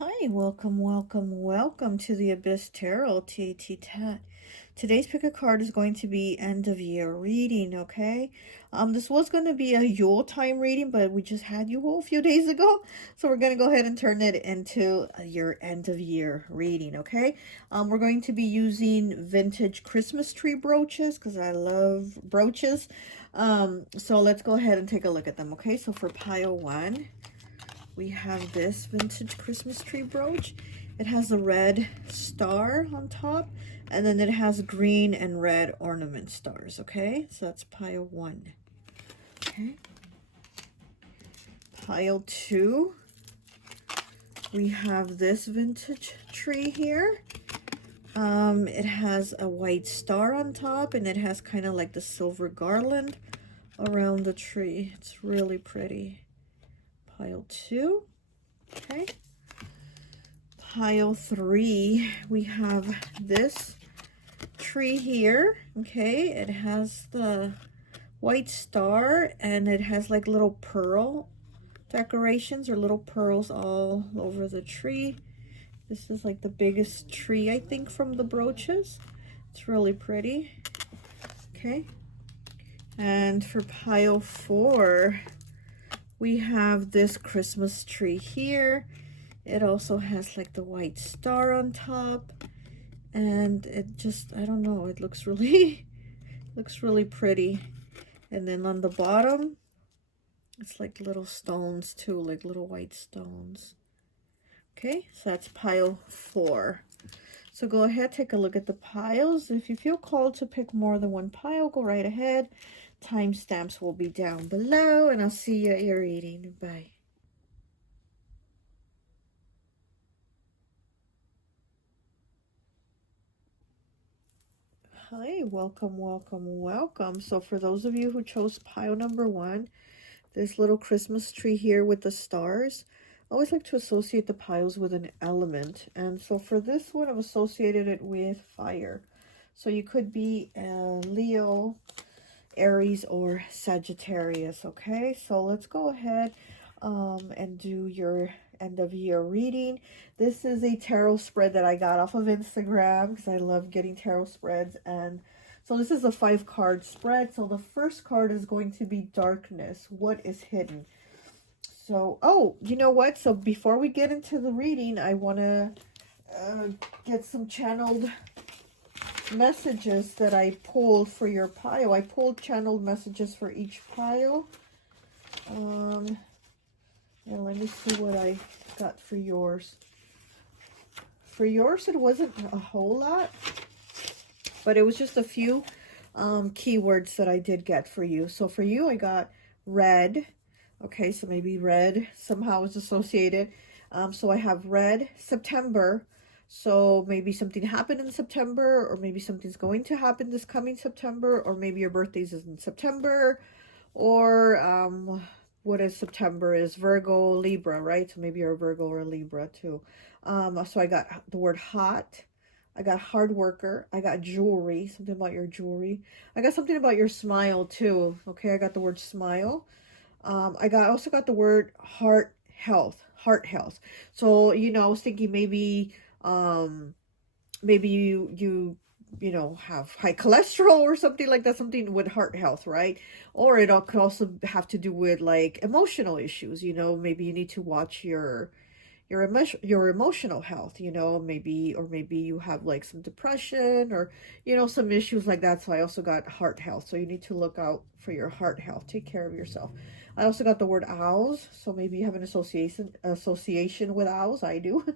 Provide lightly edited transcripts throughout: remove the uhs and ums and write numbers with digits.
Hi, welcome to the Abyss Tarot, T.A.T. Today's pick a card is going to be end of year reading, okay? This was going to be a Yule time reading, but we just had Yule a few days ago, so we're going to go ahead and turn it into your end of year reading, okay? We're going to be using vintage Christmas tree brooches because I love brooches. So let's go ahead and take a look at them, okay? So for pile one, we have this vintage Christmas tree brooch. It has a red star on top, and then it has green and red ornament stars, okay? So that's pile one, okay? Pile two, we have this vintage tree here. It has a white star on top, and it has kind of like the silver garland around the tree. It's really pretty. Pile two, okay? Pile three, we have this tree here, okay? It has the white star, and it has like little pearl decorations or little pearls all over the tree. This is like the biggest tree, I think, from the brooches. It's really pretty, okay? And for pile four, we have this Christmas tree here. It also has like the white star on top, and it just, I don't know, it looks really looks really pretty. And then on the bottom, it's like little stones too, like little white stones. Okay, so that's pile four. So go ahead, take a look at the piles. If you feel called to pick more than one pile, go right ahead. Timestamps will be down below, and I'll see you at your reading. Bye. Hi, welcome. So for those of you who chose pile number one, this little Christmas tree here with the stars, I always like to associate the piles with an element. And so for this one, I've associated it with fire. So you could be Leo, Aries, or Sagittarius, okay? So let's go ahead and do your end of year reading. This is a tarot spread that I got off of Instagram because I love getting tarot spreads. And so this is a 5-card spread. So the first card is going to be darkness. What is hidden? So, oh, you know what? So before we get into the reading, I want to get some channeled messages that I pulled for your pile. I pulled channeled messages for each pile. And let me see what I got for yours. For yours, it wasn't a whole lot, but it was just a few keywords that I did get for you. So for you, I got red. Okay, so maybe red somehow is associated. So I have red, September. So maybe something happened in September, or maybe something's going to happen this coming September, or maybe your birthday's in September, or what is September is Virgo, Libra, right? So maybe you're a Virgo or a Libra too. So I got the word hot. I got hard worker. I got jewelry, something about your jewelry. I got something about your smile too. Okay, I got the word smile. I also got the word heart health. So, I was thinking maybe maybe you know, have high cholesterol or something like that, something with heart health, right? Or it all could also have to do with like emotional issues, maybe you need to watch your emotional health, maybe, or maybe you have like some depression or, some issues like that. So I also got heart health. So you need to look out for your heart health. Take care of yourself. I also got the word owls. So maybe you have an association with owls. I do.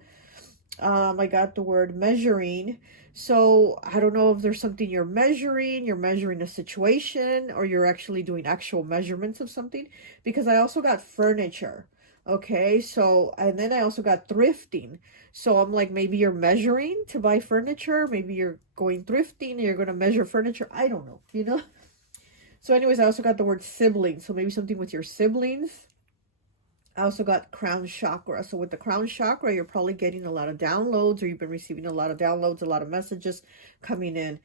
I got the word measuring. So I don't know if there's something you're measuring a situation, or you're actually doing actual measurements of something, because I also got furniture. Okay, so, and then I also got thrifting. So I'm like, maybe you're measuring to buy furniture. Maybe you're going thrifting and you're going to measure furniture. I don't know. So anyways, I also got the word siblings. So maybe something with your siblings. I also got crown chakra. So with the crown chakra, you're probably getting a lot of downloads, or you've been receiving a lot of downloads, a lot of messages coming in.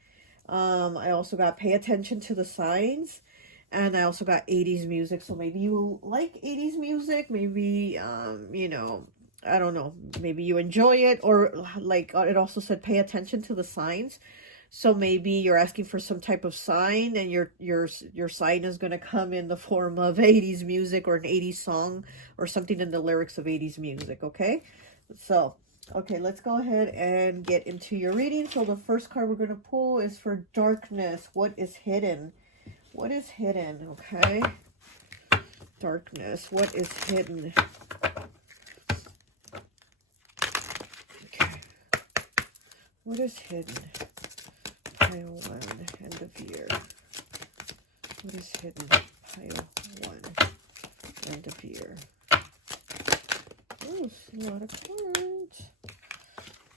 I also got pay attention to the signs. And I also got 80s music. So maybe you like 80s music. Maybe, I don't know, maybe you enjoy it, or like it also said pay attention to the signs. So maybe you're asking for some type of sign, and your sign is going to come in the form of 80s music or an 80s song or something in the lyrics of 80s music, okay? So, okay, let's go ahead and get into your reading. So the first card we're going to pull is for darkness. What is hidden? What is hidden, okay? Darkness. What is hidden? Okay. What is hidden? Pile 1, end of year. What is hidden? Pile 1, end of year. Oh, a lot of cards.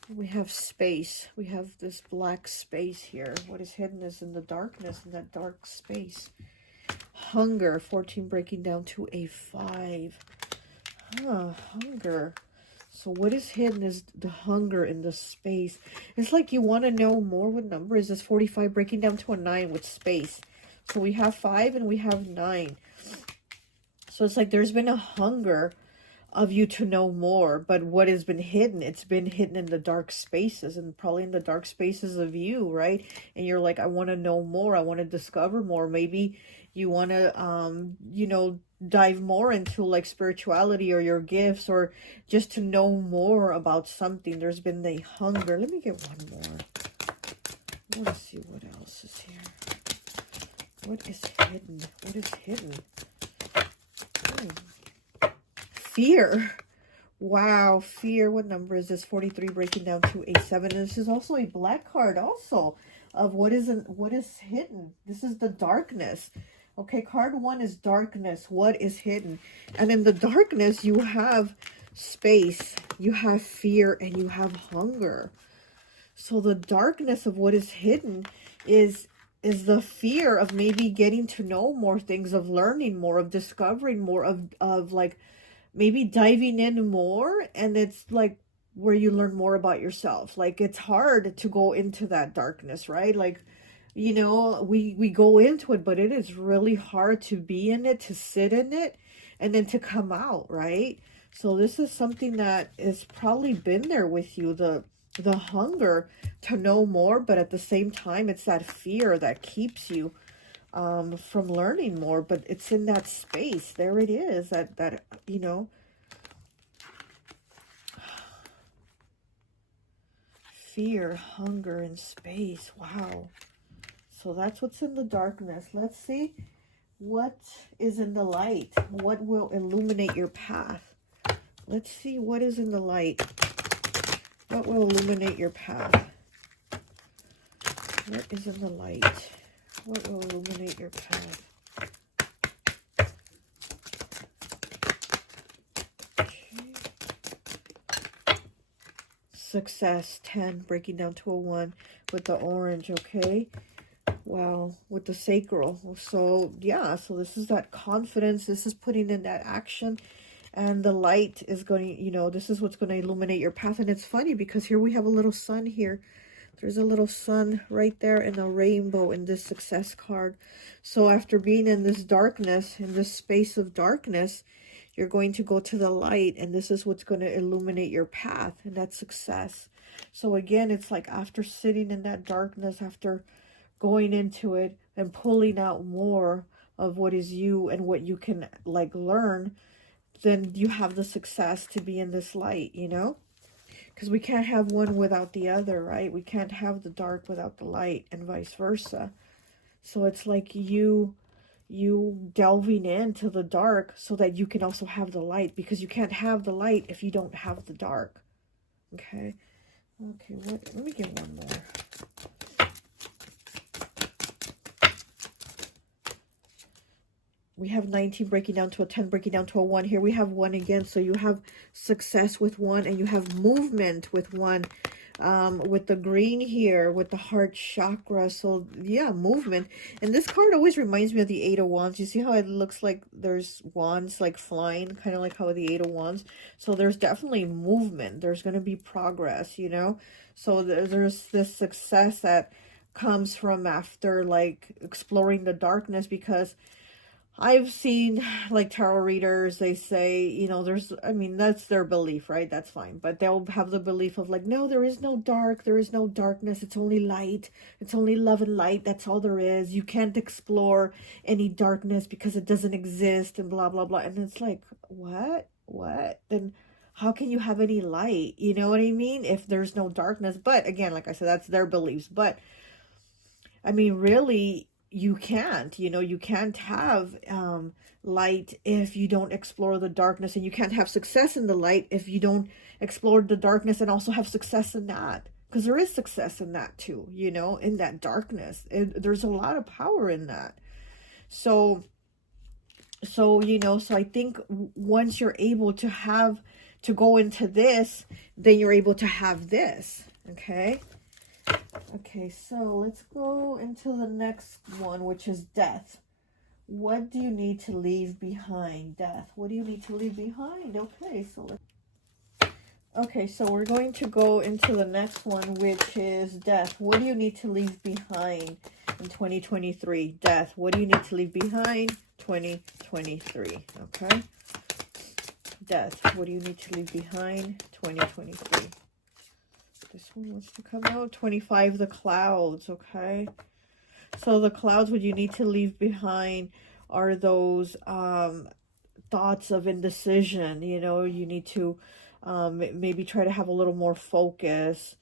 We have space. We have this black space here. What is hidden is in the darkness, in that dark space. Hunger, 14 breaking down to a 5. Hunger. So what is hidden is the hunger in the space. It's like you want to know more. What number is this? 45 breaking down to a 9 with space. So we have 5 and we have 9. So it's like there's been a hunger of you to know more, but what has been hidden? It's been hidden in the dark spaces, and probably in the dark spaces of you, right? And you're like, I want to know more. I want to discover more. Maybe you want to, you know, dive more into like spirituality or your gifts, or just to know more about something. There's been a hunger. Let me get one more. I want to see what else is here. What is hidden? What is hidden? Fear. Wow, fear. What number is this? 43 breaking down to a 7. And this is also a black card also of what is hidden. This is the darkness. Okay, card 1 is darkness. What is hidden? And in the darkness, you have space, you have fear, and you have hunger. So the darkness of what is hidden is the fear of maybe getting to know more things, of learning more, of discovering more, of like maybe diving in more. And it's like where you learn more about yourself. Like it's hard to go into that darkness, right? Like, you know, we go into it, but it is really hard to be in it, to sit in it, and then to come out, right? So this is something that has probably been there with you, the hunger to know more, but at the same time, it's that fear that keeps you from learning more. But it's in that space. There it is, that you know, fear, hunger, and space. Wow. So that's what's in the darkness. Let's see what is in the light. What will illuminate your path? Let's see what is in the light. What will illuminate your path? What is in the light? What will illuminate your path? Okay. Success, 10, breaking down to a 1 with the orange, okay? Wow, with the sacral. So, yeah, so this is that confidence. This is putting in that action. And the light is going, you know, this is what's going to illuminate your path. And it's funny because here we have a little sun here. There's a little sun right there and a rainbow in this success card. So after being in this darkness, in this space of darkness, you're going to go to the light. And this is what's going to illuminate your path. And that's success. So again, it's like after sitting in that darkness, after going into it and pulling out more of what is you and what you can like learn, then you have the success to be in this light, you know? Because we can't have one without the other, right? We can't have the dark without the light, and vice versa. So it's like you delving into the dark so that you can also have the light, because you can't have the light if you don't have the dark. Okay. Okay, let me get one more. We have 19 breaking down to a 10, breaking down to a 1. Here we have 1 again. So you have success with 1, and you have movement with 1. With the green here, with the heart chakra. So yeah, movement. And this card always reminds me of the 8 of Wands. You see how it looks like there's wands like flying, kind of like how the 8 of Wands. So there's definitely movement. There's going to be progress, you know. So there's this success that comes from after like exploring the darkness, because I've seen like tarot readers, they say, you know, there's, I mean, that's their belief, right? That's fine. But they'll have the belief of like, no, there is no dark. There is no darkness. It's only light. It's only love and light. That's all there is. You can't explore any darkness because it doesn't exist and blah, blah, blah. And it's like, what? What? Then how can you have any light? You know what I mean? If there's no darkness. But again, like I said, that's their beliefs. But I mean, really, you can't, you know, you can't have light if you don't explore the darkness, and you can't have success in the light if you don't explore the darkness and also have success in that. Because there is success in that too, you know, in that darkness. There's a lot of power in that. So, you know, so I think once you're able to have, to go into this, then you're able to have this, okay? Okay, so let's go into the next one, which is death. What do you need to leave behind? Death. What do you need to leave behind? Okay, so we're going to go into the next one, which is death. What do you need to leave behind in 2023? Death. What do you need to leave behind 2023? Okay. Death. What do you need to leave behind 2023? This one wants to come out. 25, the clouds, okay? So the clouds, what you need to leave behind are those thoughts of indecision. You know, you need to maybe try to have a little more focus.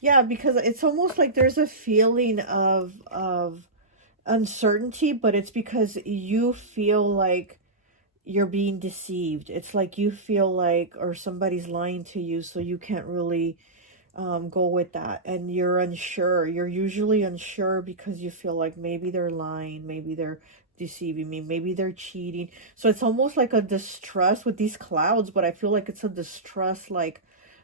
Yeah, because it's almost like there's a feeling of uncertainty, but it's because you feel like you're being deceived. It's like you feel like, or somebody's lying to you, so you can't really go with that, and you're unsure. You're usually unsure because you feel like maybe they're lying, maybe they're deceiving me, maybe they're cheating. So it's almost like a distrust with these clouds, but I feel like it's a distrust, like,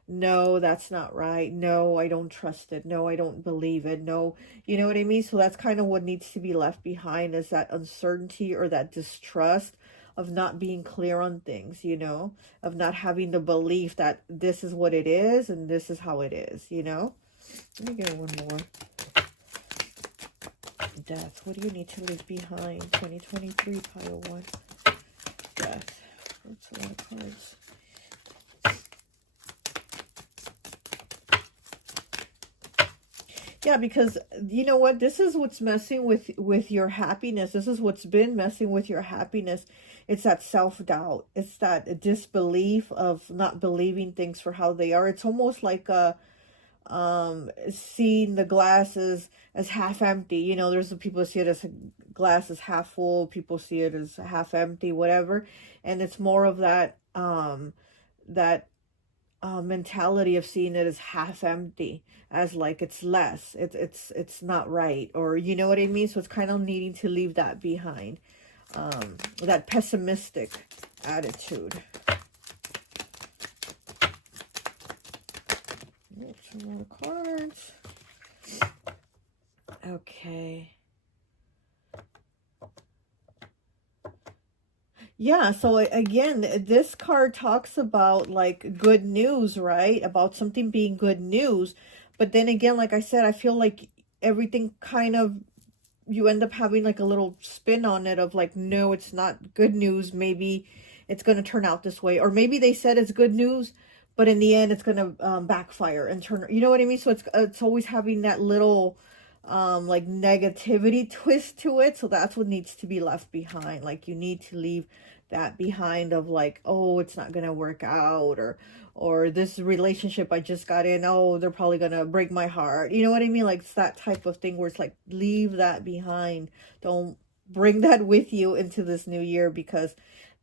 no, that's not right. No, I don't trust it. No, I don't believe it. No, you know what I mean? So that's kind of what needs to be left behind, is that uncertainty or that distrust of not being clear on things, you know, of not having the belief that this is what it is and this is how it is, you know. Let me get one more. Death. What do you need to leave behind? 2023, pile one. Death. That's a lot of cards. Yeah, because you know what? This is what's messing with your happiness. This is what's been messing with your happiness. It's that self-doubt. It's that disbelief of not believing things for how they are. It's almost like a seeing the glasses as half empty. You know, there's the people who see it as a glass is half full. People see it as half empty, whatever. And it's more of that mentality of seeing it as half empty, as like it's less, it's not right, or you know what I mean. So it's kind of needing to leave that behind, that pessimistic attitude. Some more cards. Okay. Yeah, so again, this card talks about like good news, right? About something being good news. But then again, like I said, I feel like everything kind of, you end up having like a little spin on it of like, no, it's not good news. Maybe it's going to turn out this way. Or maybe they said it's good news, but in the end, it's going to backfire and turn, you know what I mean? So it's always having that little like negativity twist to it. So that's what needs to be left behind. Like you need to leave that behind of like, oh, it's not gonna work out, or this relationship I just got in, oh, they're probably gonna break my heart, you know what I mean? Like it's that type of thing where it's like, leave that behind. Don't bring that with you into this new year, because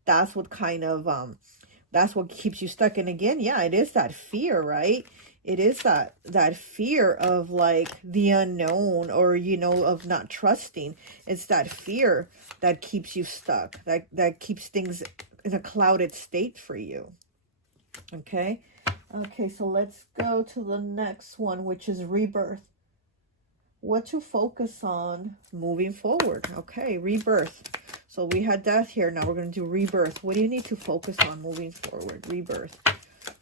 that's what kind of that's what keeps you stuck. And again, yeah, it is that fear, right? It is that fear of like the unknown, or, you know, of not trusting. It's that fear that keeps you stuck, that keeps things in a clouded state for you. Okay. Okay, so let's go to the next one, which is rebirth. What to focus on moving forward. Okay, rebirth. So we had death here. Now we're going to do rebirth. What do you need to focus on moving forward? Rebirth.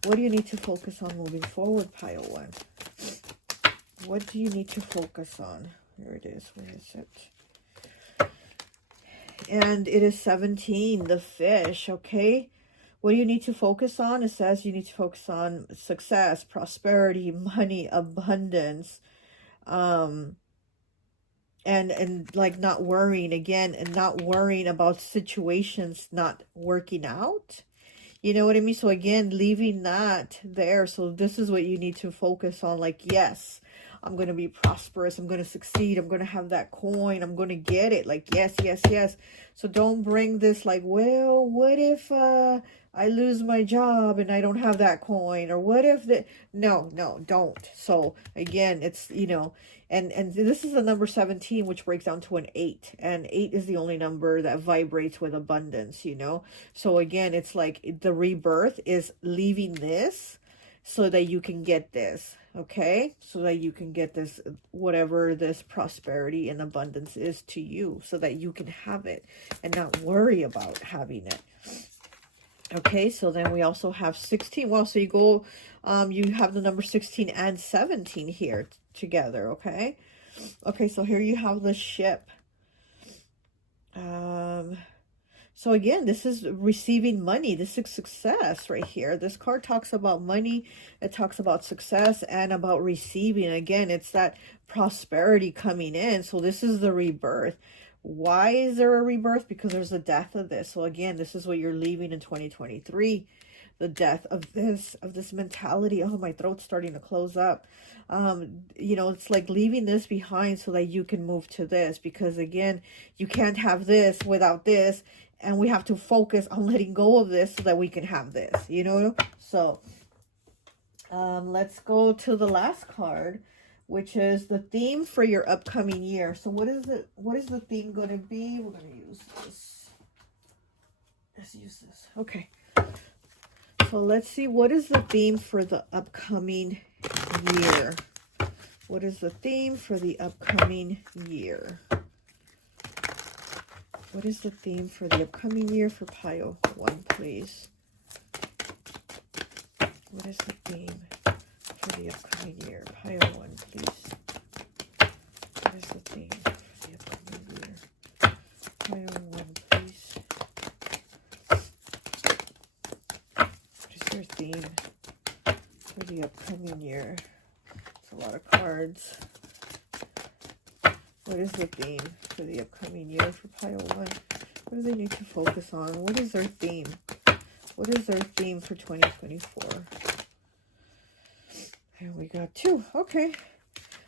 What do you need to focus on moving forward, pile one? What do you need to focus on? Here it is. Where is it? And it is 17, the fish, okay? What do you need to focus on? It says you need to focus on success, prosperity, money, abundance, and like not worrying again, and not worrying about situations not working out. You know what I mean? So again, leaving that there. So this is what you need to focus on. Like, yes, I'm going to be prosperous. I'm going to succeed. I'm going to have that coin. I'm going to get it. Like, yes, yes, yes. So don't bring this like, well, what if I lose my job and I don't have that coin? Or what if that? No, no, don't. So again, it's, you know, and this is the number 17, which breaks down to an 8. And 8 is the only number that vibrates with abundance, you know. So again, it's like the rebirth is leaving this so that you can get this, okay? So that you can get this, whatever this prosperity and abundance is to you, so that you can have it and not worry about having it. Okay, so then we also have 16. Well, so you go, you have the number 16 and 17 here together, okay? Okay, so here you have the ship. So again, this is receiving money. This is success right here. This card talks about money. It talks about success and about receiving. Again, it's that prosperity coming in. So this is the rebirth. Why is there a rebirth? Because there's a death of this. So again, this is what you're leaving in 2023. The death of this mentality. Oh, my throat's starting to close up. You know, it's like leaving this behind so that you can move to this. Because again, you can't have this without this. And we have to focus on letting go of this so that we can have this, you know? So, let's go to the last card, which is the theme for your upcoming year. So what is it? What is the theme going to be? We're going to use this. Let's use this. Okay. So let's see. What is the theme for the upcoming year? What is the theme for the upcoming year? What is the theme for the upcoming year for pile 1, please? What is the theme for the upcoming year? Pile 1, please. What is the theme for the upcoming year? Pile 1, please. What is your theme for the upcoming year? It's a lot of cards. What is the theme for the upcoming year for pile 1? What do they need to focus on? What is their theme? What is their theme for 2024? And we got 2. Okay.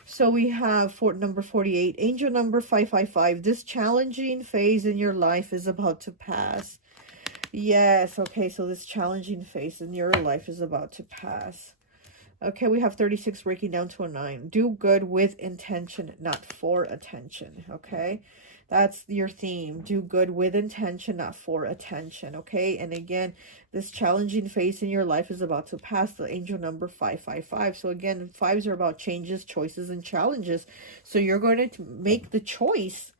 So we have number 48, angel number 555. This challenging phase in your life is about to pass. Yes. Okay. So this challenging phase in your life is about to pass. Okay, we have 36 breaking down to a 9. Do good with intention, not for attention. Okay, that's your theme. Do good with intention, not for attention. Okay, and again, this challenging phase in your life is about to pass. The angel number 555. So again, 5s are about changes, choices, and challenges. So you're going to make the choice.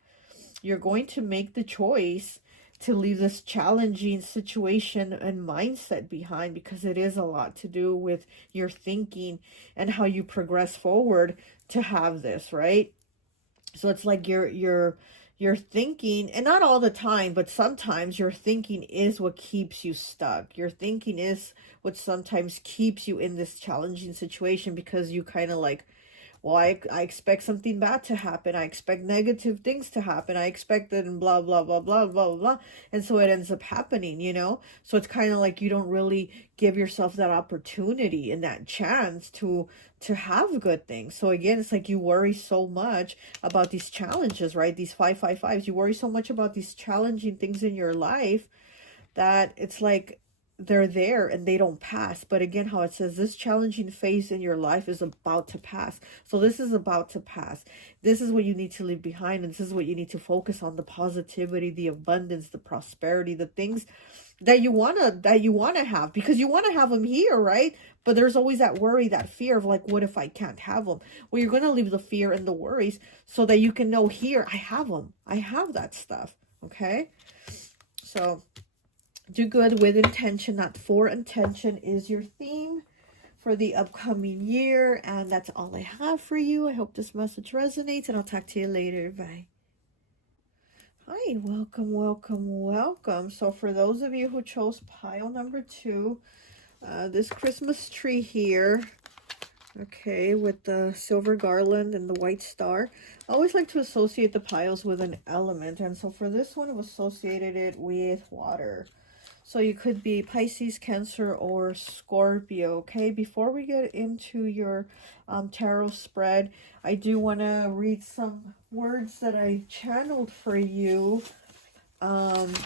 You're going to make the choice to leave this challenging situation and mindset behind, because it is a lot to do with your thinking and how you progress forward to have this, right? So it's like you're thinking, and not all the time, but sometimes your thinking is what keeps you stuck. Your thinking is what sometimes keeps you in this challenging situation, because you kind of like, well, I expect something bad to happen. I expect negative things to happen. I expect it and blah, blah, blah, blah, blah, blah. And so it ends up happening, you know? So it's kind of like you don't really give yourself that opportunity and that chance to have good things. So again, it's like you worry so much about these challenges, right? These 555s. You worry so much about these challenging things in your life that it's like they're there and they don't pass. But again, how it says this challenging phase in your life is about to pass. So this is about to pass. This is what you need to leave behind, and this is what you need to focus on: the positivity, the abundance, the prosperity, the things that you want to have, because you want to have them here, right? But there's always that worry, that fear of like, what if I can't have them? Well, you're going to leave the fear and the worries so that you can know, here, I have them. I have that stuff. Okay. So do good with intention, not for intention, is your theme for the upcoming year. And that's all I have for you. I hope this message resonates, and I'll talk to you later. Bye. Hi, welcome, welcome, welcome. So for those of you who chose pile number 2, this Christmas tree here, okay, with the silver garland and the white star, I always like to associate the piles with an element. And so for this one, I've associated it with water. So you could be Pisces, Cancer, or Scorpio, okay? Before we get into your tarot spread, I do want to read some words that I channeled for you. And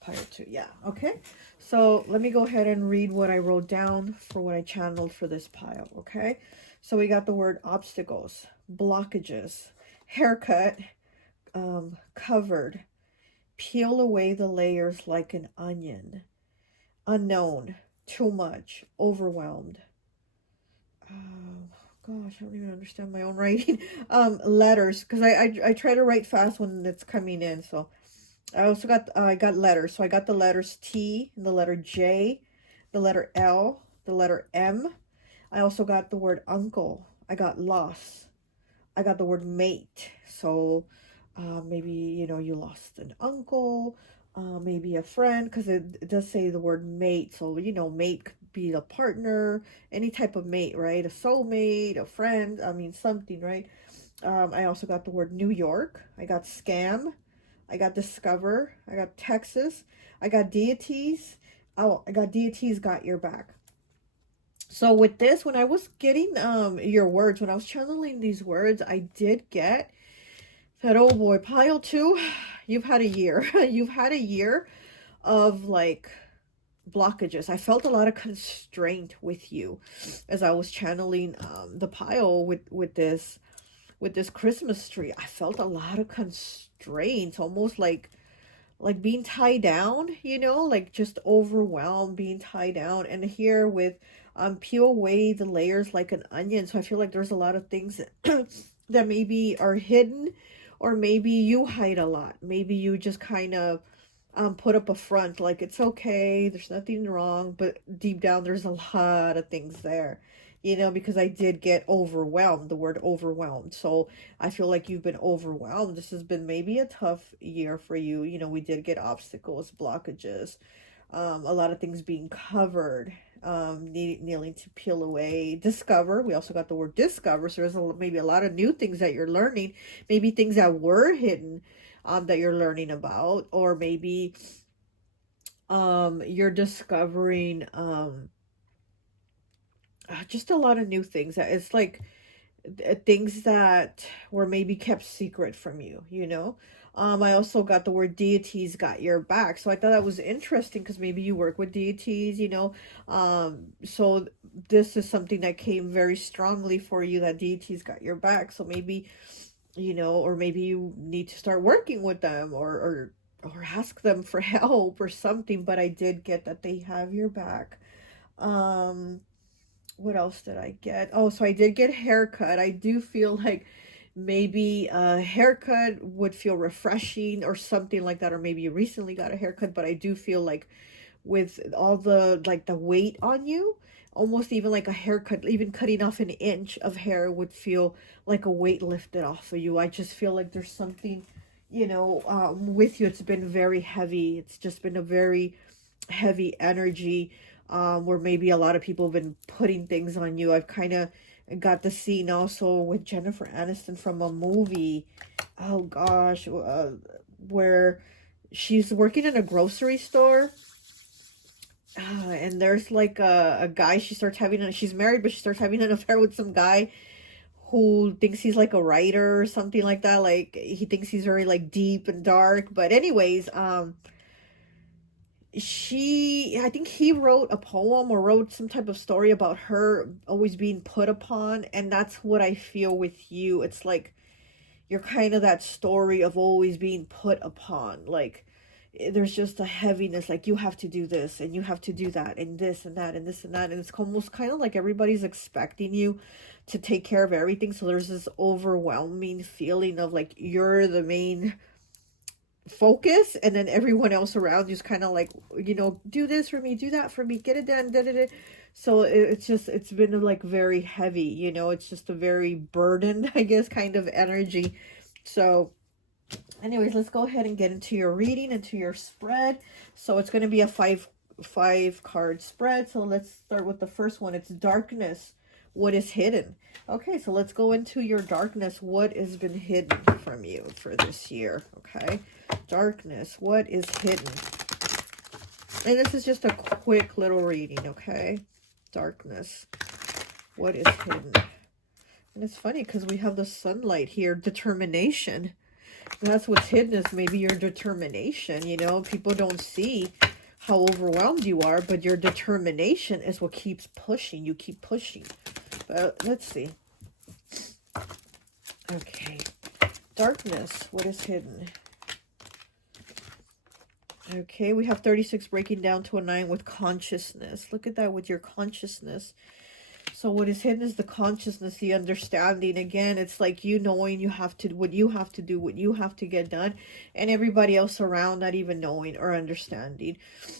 pile 2, yeah, okay? So let me go ahead and read what I wrote down for what I channeled for this pile, okay? So we got the word obstacles, blockages, haircut, covered, peel away the layers like an onion, unknown, too much, overwhelmed. Gosh, I don't even understand my own writing. Letters, because I try to write fast when it's coming in. So I also got I got letters. So I got the letters T, the letter J, the letter L, the letter M. I also got the word uncle. I got loss. I got the word mate. So maybe, you know, you lost an uncle, maybe a friend, because it does say the word mate. So, you know, mate could be a partner, any type of mate, right? A soulmate, a friend, I mean, something, right? I also got the word New York. I got scam. I got discover. I got Texas. I got deities. Oh, I got deities got your back. So with this, when I was getting your words, when I was channeling these words, I did get that, oh boy, pile 2, you've had a year. You've had a year of like blockages. I felt a lot of constraint with you as I was channeling the pile with this Christmas tree. I felt a lot of constraints, almost like being tied down, you know, like just overwhelmed, being tied down. And here with peel away the layers like an onion. So I feel like there's a lot of things that maybe are hidden, or maybe you hide a lot. Maybe you just kind of put up a front like it's okay, there's nothing wrong, but deep down there's a lot of things there, you know, because I did get overwhelmed, the word overwhelmed. So I feel like you've been overwhelmed. This has been maybe a tough year for you. You know, we did get obstacles, blockages, a lot of things being covered, needing to peel away, discover. We also got the word discover. So there's maybe a lot of new things that you're learning, maybe things that were hidden, that you're learning about, or maybe you're discovering just a lot of new things. It's like things that were maybe kept secret from you, you know. I also got the word deities got your back. So I thought that was interesting because maybe you work with deities, you know. So this is something that came very strongly for you, that deities got your back. So maybe, you know, or maybe you need to start working with them, or ask them for help or something. But I did get that they have your back. What else did I get? Oh, so I did get haircut. I do feel like maybe a haircut would feel refreshing or something like that, or maybe you recently got a haircut. But I do feel like with all the like the weight on you, almost even like a haircut, even cutting off an inch of hair would feel like a weight lifted off of you. I just feel like there's something, you know, with you. It's been very heavy. It's just been a very heavy energy, where maybe a lot of people have been putting things on you. I've kind of got the scene also with Jennifer Aniston from a movie, oh gosh, where she's working in a grocery store, and there's like a guy, she's married, but she starts having an affair with some guy who thinks he's like a writer or something like that. Like he thinks he's very like deep and dark. But anyways, I think he wrote a poem or wrote some type of story about her always being put upon, and that's what I feel with you. It's like you're kind of that story of always being put upon. Like there's just a heaviness, like you have to do this and you have to do that and this and that and this and that, and it's almost kind of like everybody's expecting you to take care of everything. So there's this overwhelming feeling of like you're the main focus, and then everyone else around you is kind of like, you know, do this for me, do that for me, get it done, da, da, da. So it's just, it's been like very heavy, you know, it's just a very burdened, I guess, kind of energy. So anyways, let's go ahead and get into your reading, into your spread. So it's going to be a five card spread. So let's start with the first one. It's darkness. What is hidden? Okay, so let's go into your darkness. What has been hidden from you for this year? Okay, darkness. What is hidden? And this is just a quick little reading, okay? Darkness. What is hidden? And it's funny because we have the sunlight here. Determination. That's what's hidden, is maybe your determination. You know, people don't see how overwhelmed you are, but your determination is what keeps pushing. You keep pushing. But let's see. Okay. Darkness. What is hidden? Okay, we have 36 breaking down to a 9 with consciousness. Look at that, with your consciousness. So what is hidden is the consciousness, the understanding. Again, it's like you knowing you have to, what you have to do, what you have to get done, and everybody else around not even knowing or understanding.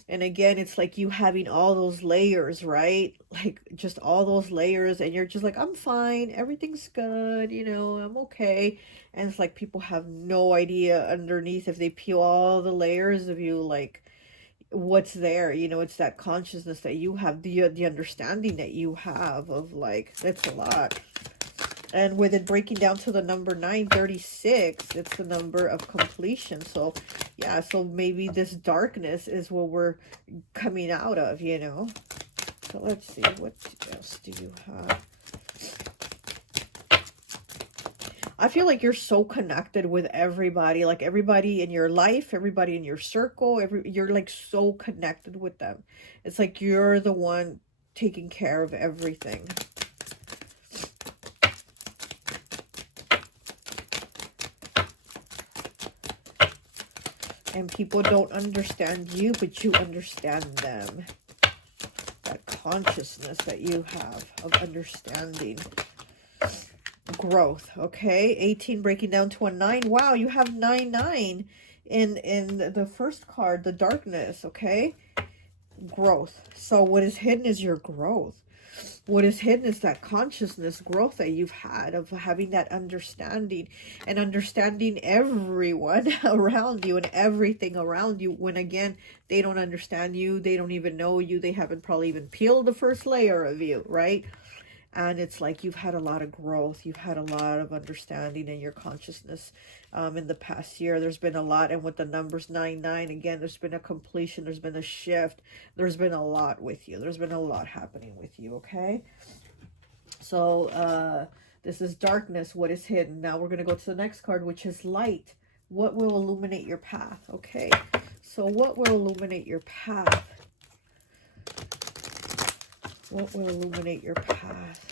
And again, it's like you having all those layers, right? Like just all those layers, and you're just like, I'm fine, everything's good, you know, I'm okay. And it's like people have no idea underneath, if they peel all the layers of you, like what's there. You know, it's that consciousness that you have, the understanding that you have of, like, that's a lot. And with it breaking down to the number 936, it's the number of completion. So yeah, so maybe this darkness is what we're coming out of, you know. So let's see, what else do you have? I feel like you're so connected with everybody, like everybody in your life, everybody in your circle, you're like so connected with them. It's like you're the one taking care of everything. And people don't understand you, but you understand them. That consciousness that you have of understanding. Growth. Okay, 18 breaking down to a 9. Wow, you have 9 in the first card, the darkness. Okay, growth. So what is hidden is your growth. What is hidden is that consciousness growth that you've had of having that understanding, and understanding everyone around you and everything around you, when again they don't understand you, they don't even know you, they haven't probably even peeled the first layer of you, right? And it's like you've had a lot of growth. You've had a lot of understanding in your consciousness in the past year. There's been a lot. And with the numbers 9, again, there's been a completion. There's been a shift. There's been a lot with you. There's been a lot happening with you, okay? So this is darkness. What is hidden? Now we're going to go to the next card, which is light. What will illuminate your path? Okay, so what will illuminate your path? What will illuminate your path?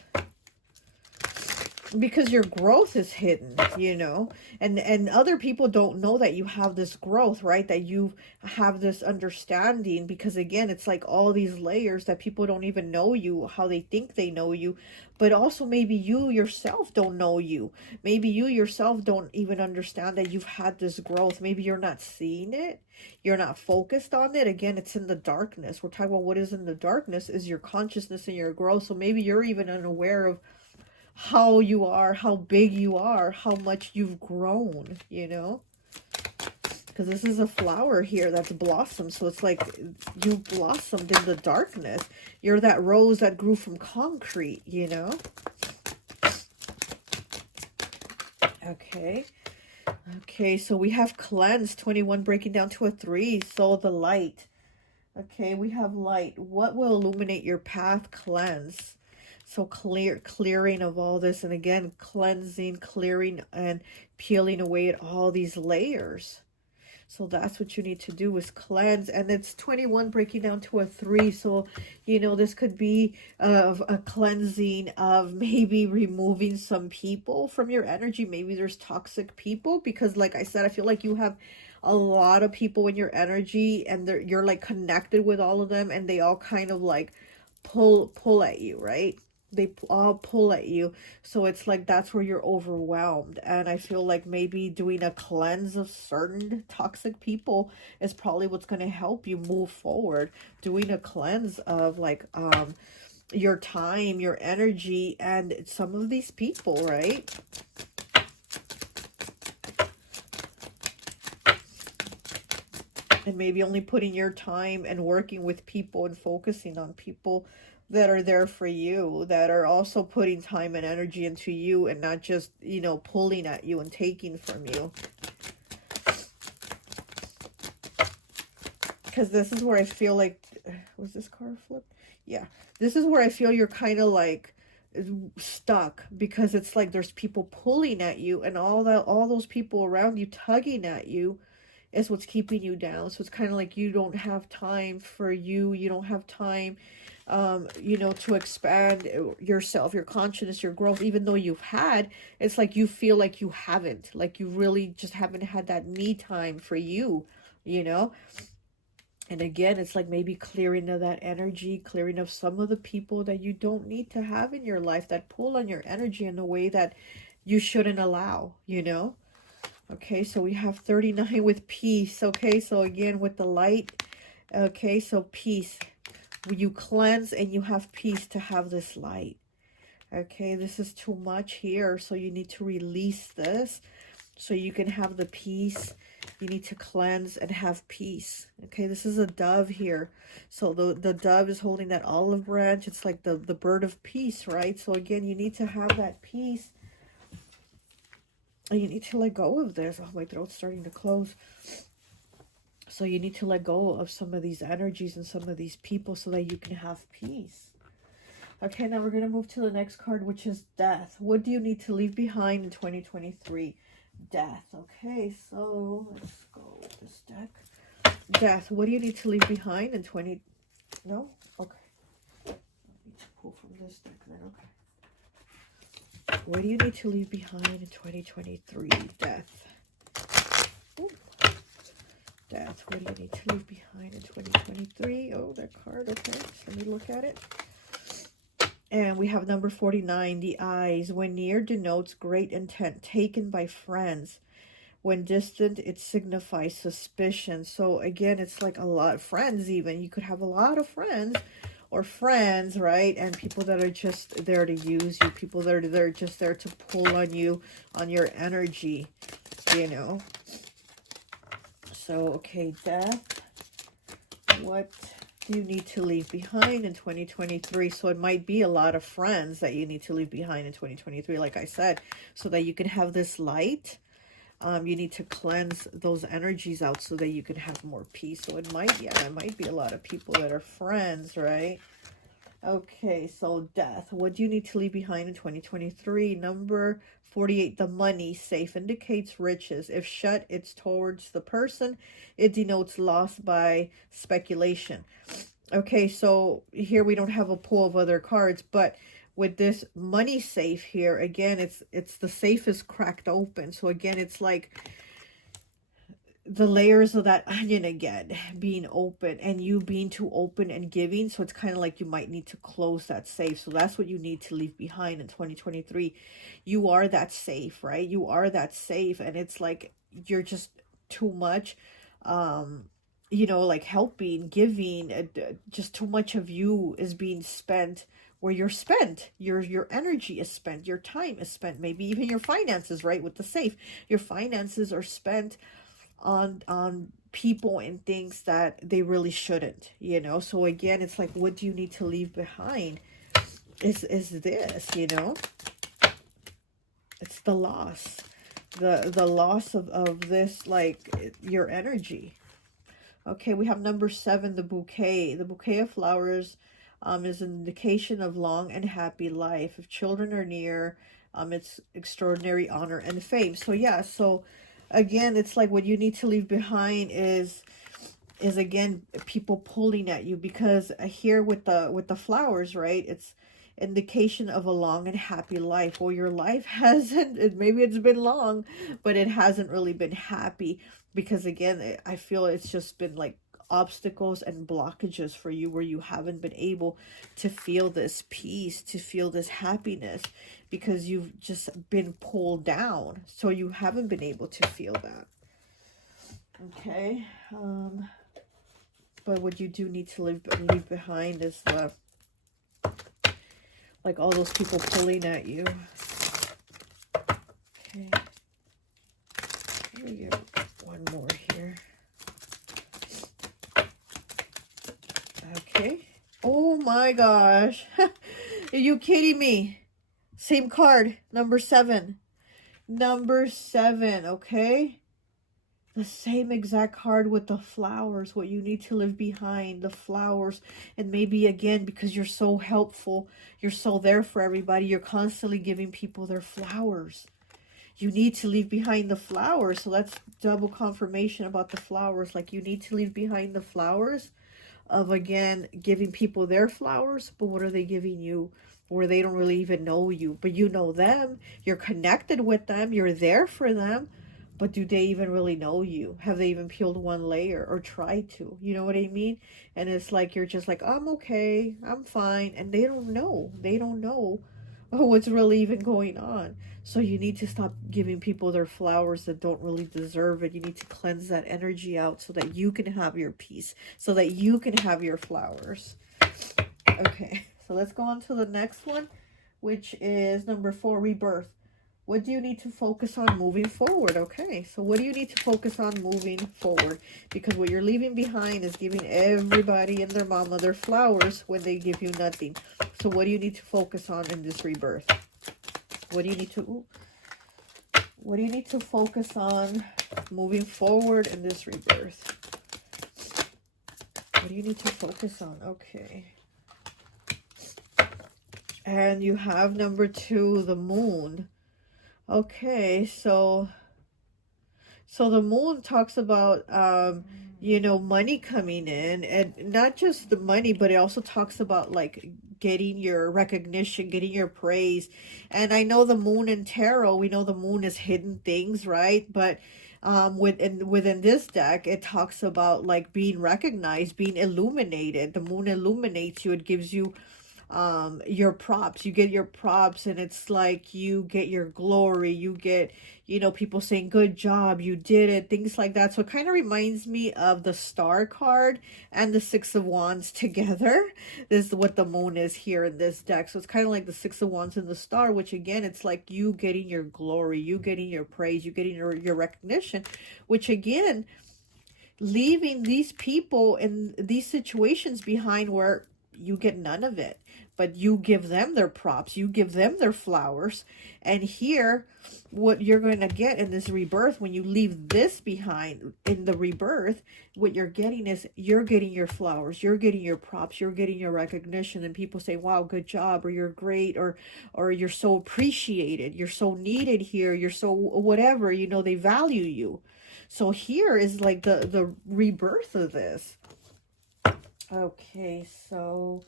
Because your growth is hidden, you know, and other people don't know that you have this growth, right? That you have this understanding, because again, it's like all these layers that people don't even know you, how they think they know you, but also maybe you yourself don't know you. Maybe you yourself don't even understand that you've had this growth. Maybe you're not seeing it. You're not focused on it. Again, it's in the darkness. We're talking about what is in the darkness is your consciousness and your growth. So maybe you're even unaware of how you are, how big you are, how much you've grown, you know, because this is a flower here that's blossomed. So it's like you blossomed in the darkness. You're that rose that grew from concrete, you know. Okay, so we have cleanse, 21 breaking down to a 3. So the light. Okay, we have light. What will illuminate your path? Cleanse. So clearing of all this, and again, cleansing, clearing, and peeling away at all these layers. So that's what you need to do, is cleanse. And it's 21 breaking down to a 3. So, you know, this could be of a cleansing of maybe removing some people from your energy. Maybe there's toxic people, because like I said, I feel like you have a lot of people in your energy, and you're like connected with all of them, and they all kind of like pull at you, right? they all pull at you. So it's like that's where you're overwhelmed. And I feel like maybe doing a cleanse of certain toxic people is probably what's going to help you move forward. Doing a cleanse of like your time, your energy, and some of these people, right? And maybe only putting your time and working with people and focusing on people that are there for you, that are also putting time and energy into you and not just, you know, pulling at you and taking from you. Because this is where I feel like, was this card flipped? Yeah. This is where I feel you're kind of like stuck, because it's like there's people pulling at you, and all those people around you tugging at you is what's keeping you down. So it's kind of like you don't have time for you. You don't have time, you know, to expand yourself, your consciousness, your growth. Even though you've had, it's like you feel like you haven't. Like you really just haven't had that me time for you, you know? And again, it's like maybe clearing of that energy, clearing of some of the people that you don't need to have in your life that pull on your energy in a way that you shouldn't allow, you know? Okay, so we have 39 with peace. Okay, so again with the light. Okay, so peace. You cleanse and you have peace to have this light. Okay, this is too much here, so you need to release this so you can have the peace. You need to cleanse and have peace. Okay, this is a dove here. So the dove is holding that olive branch. It's like the bird of peace, right? So again, you need to have that peace. And you need to let go of this. Oh, my throat's starting to close. So you need to let go of some of these energies and some of these people so that you can have peace. Okay, now we're going to move to the next card, which is death. What do you need to leave behind in 2023? Death. Okay, so let's go with this deck. Death. What do you need to leave behind in 20... No? Okay. I need to pull from this deck then. Okay. What do you need to leave behind in 2023? Death. Ooh. Death. What do you need to leave behind in 2023? Oh, that card. Okay, so let me look at it. And we have number 49, the eyes. When near denotes great intent taken by friends. When distant, it signifies suspicion. So again, it's like a lot of friends even. You could have a lot of friends or friends, right? And people that are just there to use you, people that are just there to pull on you, on your energy, you know. So, okay, death. What do you need to leave behind in 2023? So it might be a lot of friends that you need to leave behind in 2023, like I said, so that you can have this light. You need to cleanse those energies out so that you can have more peace. So it might, yeah, there might be a lot of people that are friends, right? Okay, so death. What do you need to leave behind in 2023? Number 48, the money. Safe indicates riches. If shut, it's towards the person. It denotes loss by speculation. Okay, so here we don't have a pool of other cards, but with this money safe here, again, it's the safe is cracked open. So again, it's like the layers of that onion again being open, and you being too open and giving. So it's kind of like you might need to close that safe. So that's what you need to leave behind in 2023. You are that safe, right? You are that safe, and it's like you're just too much, you know, like helping, giving, just too much of you is being spent where you're spent. Your energy is spent, your time is spent, maybe even your finances, right? With the safe, your finances are spent on people and things that they really shouldn't, you know. So again, it's like, what do you need to leave behind is this, you know. It's the loss, the loss of this, like your energy. Okay, we have number 7, the bouquet. The bouquet of flowers is an indication of long and happy life. If children are near, it's extraordinary honor and fame. So yeah, so again, it's like what you need to leave behind is again people pulling at you, because here with the flowers, right, it's indication of a long and happy life. Well, your life hasn't, maybe it's been long, but it hasn't really been happy, because again, I feel it's just been like obstacles and blockages for you where you haven't been able to feel this peace, to feel this happiness, because you've just been pulled down. So you haven't been able to feel that. Okay. But what you do need to leave behind is the, like, all those people pulling at you. Okay. Let me get one more here. Okay. Oh my gosh. Are you kidding me? Same card. Number 7. Number 7. Okay. The same exact card with the flowers. What you need to leave behind. The flowers. And maybe again, because you're so helpful. You're so there for everybody. You're constantly giving people their flowers. You need to leave behind the flowers. So that's double confirmation about the flowers. Like, you need to leave behind the flowers of, again, giving people their flowers. But what are they giving you? Where they don't really even know you. But you know them. You're connected with them. You're there for them. But do they even really know you? Have they even peeled one layer or tried to? You know what I mean? And it's like, you're just like, I'm okay. I'm fine. And they don't know. They don't know what's really even going on. So you need to stop giving people their flowers that don't really deserve it. You need to cleanse that energy out so that you can have your peace, so that you can have your flowers. Okay, so let's go on to the next one, which is number 4, rebirth. What do you need to focus on moving forward? Okay, so what do you need to focus on moving forward? Because what you're leaving behind is giving everybody and their mama their flowers when they give you nothing. So what do you need to focus on in this rebirth? What do you need to focus on moving forward in this rebirth? What do you need to focus on? Okay. And you have number 2, the moon. Okay, so the moon talks about, you know, money coming in, and not just the money, but it also talks about, like, getting your recognition, getting your praise. And I know the moon in tarot, we know the moon is hidden things, right? But within this deck, it talks about, like, being recognized, being illuminated. The moon illuminates you. It gives you your props. You get your props, and it's like you get your glory. You get, you know, people saying good job, you did it, things like that. So it kind of reminds me of the Star card and the 6 of Wands together. This is what the moon is here in this deck. So it's kind of like the 6 of Wands and the Star, which again, it's like you getting your glory, you getting your praise, you getting your recognition, which again, leaving these people in these situations behind where you get none of it, but you give them their props, you give them their flowers. And here, what you're going to get in this rebirth, when you leave this behind in the rebirth, what you're getting is, you're getting your flowers, you're getting your props, you're getting your recognition, and people say, wow, good job, or you're great, or you're so appreciated, you're so needed here, you're so whatever, you know, they value you. So here is like the rebirth of this. Okay, so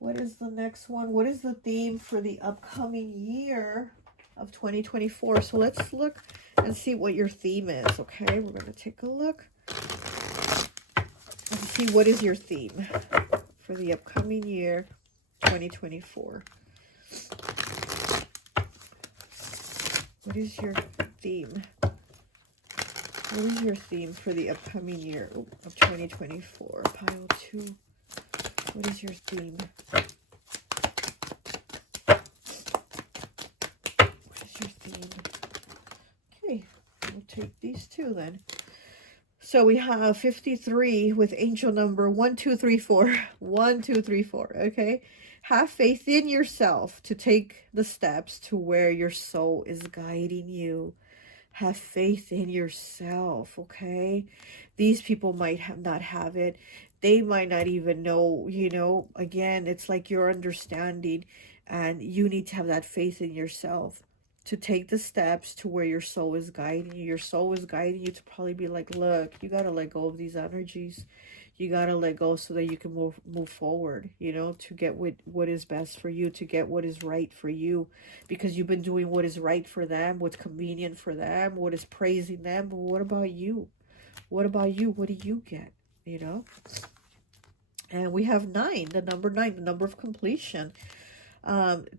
what is the next one? What is the theme for the upcoming year of 2024? So let's look and see what your theme is, okay? We're going to take a look and see what is your theme for the upcoming year, 2024. What is your theme? What is your theme for the upcoming year of 2024? Pile 2. What is your theme? What is your theme? Okay, we'll take these 2 then. So we have 53 with angel number 1234. 1234, okay? Have faith in yourself to take the steps to where your soul is guiding you. Have faith in yourself, okay? These people might not have it. They might not even know, you know. Again, it's like you're understanding, and you need to have that faith in yourself to take the steps to where your soul is guiding you. Your soul is guiding you to probably be like, look, you got to let go of these energies. You got to let go so that you can move forward, you know, to get what is best for you, to get what is right for you, because you've been doing what is right for them, what's convenient for them, what is praising them. But what about you? What about you? What do you get? you know. And we have 9, the number 9, the number of completion.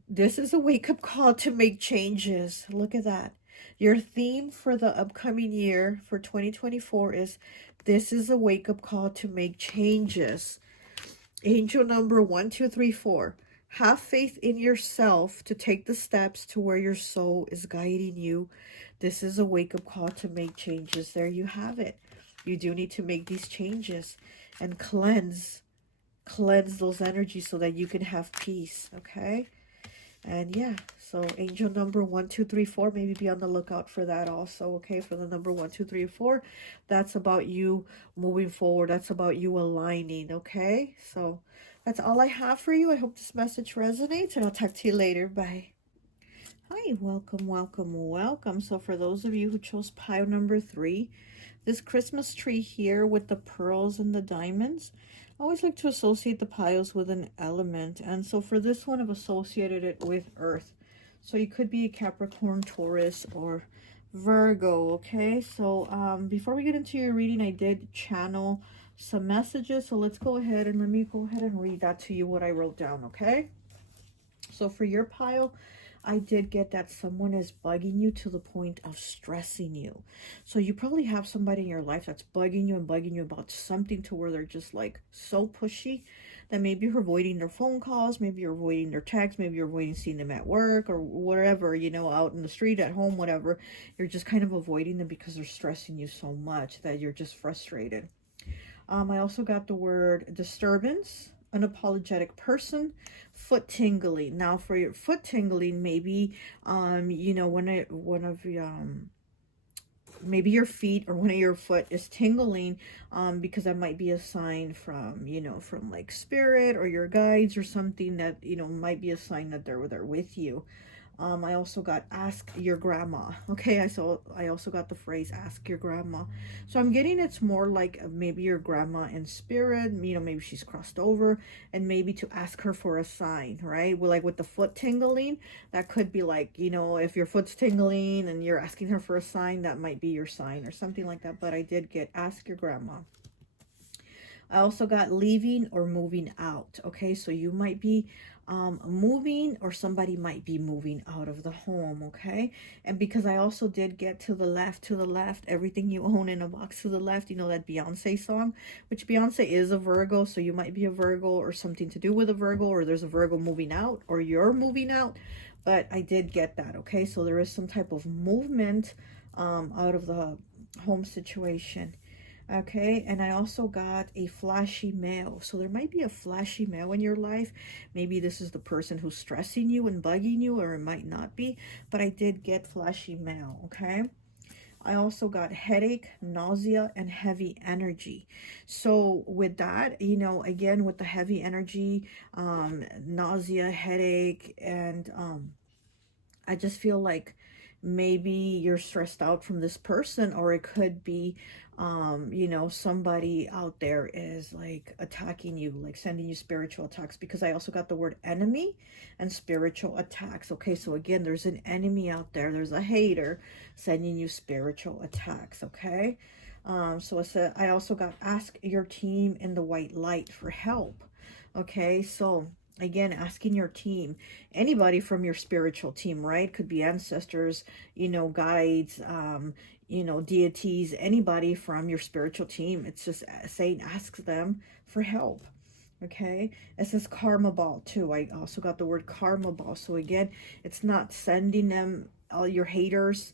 This is a wake-up call to make changes. Look at that. Your theme for the upcoming year for 2024 is, this is a wake-up call to make changes. Angel number 1, 2, 3, 4. Have faith in yourself to take the steps to where your soul is guiding you. This is a wake-up call to make changes. There you have it. You do need to make these changes and cleanse those energies so that you can have peace. Okay. And yeah, so angel number 1, 2, 3, 4, maybe be on the lookout for that also. Okay, for the number 1, 2, 3, 4, that's about you moving forward. That's about you aligning. Okay, so that's all I have for you. I hope this message resonates, and I'll talk to you later. Bye. Hi, welcome, welcome, welcome. So for those of you who chose pile number 3, this Christmas tree here with the pearls and the diamonds, I always like to associate the piles with an element. And so for this one, I've associated it with earth. So you could be a Capricorn, Taurus, or Virgo, okay? So before we get into your reading, I did channel some messages. So let's go ahead and let me go ahead and read that to you, what I wrote down, okay? So for your pile, I did get that someone is bugging you to the point of stressing you. So you probably have somebody in your life that's bugging you and bugging you about something to where they're just like so pushy that maybe you're avoiding their phone calls, maybe you're avoiding their texts, maybe you're avoiding seeing them at work or whatever, you know, out in the street, at home, whatever. You're just kind of avoiding them because they're stressing you so much that you're just frustrated. I also got the word disturbance, unapologetic person, foot tingling. Now for your foot tingling, maybe you know, maybe your feet or one of your foot is tingling, because that might be a sign from, you know, from like spirit or your guides or something that, you know, might be a sign that they're with you. I also got ask your grandma. Okay, I also got the phrase ask your grandma. So I'm getting it's more like maybe your grandma in spirit, you know, maybe she's crossed over, and maybe to ask her for a sign, right? Well, like with the foot tingling, that could be like, you know, if your foot's tingling and you're asking her for a sign, that might be your sign or something like that. But I did get ask your grandma. I also got leaving or moving out. Okay, so you might be moving, or somebody might be moving out of the home. Okay, and because I also did get to the left, everything you own in a box to the left, you know, that Beyonce song, which Beyonce is a Virgo, so you might be a Virgo or something to do with a Virgo, or there's a Virgo moving out, or you're moving out. But I did get that. Okay, so there is some type of movement out of the home situation. Okay, and I also got a flashy male. So there might be a flashy male in your life. Maybe this is the person who's stressing you and bugging you, or it might not be. But I did get flashy male, okay? I also got headache, nausea, and heavy energy. So with that, you know, again, with the heavy energy, nausea, headache, and I just feel like maybe you're stressed out from this person, or it could be you know, somebody out there is like attacking you, like sending you spiritual attacks, because I also got the word enemy and spiritual attacks. Okay, so again, there's an enemy out there, there's a hater sending you spiritual attacks. Okay, so I said I also got ask your team in the white light for help. Okay, so again, asking your team, anybody from your spiritual team, right? Could be ancestors, you know, guides, you know, deities, anybody from your spiritual team. It's just saying ask them for help. Okay, it says karma ball too. I also got the word karma ball. So again, it's not sending them, all your haters,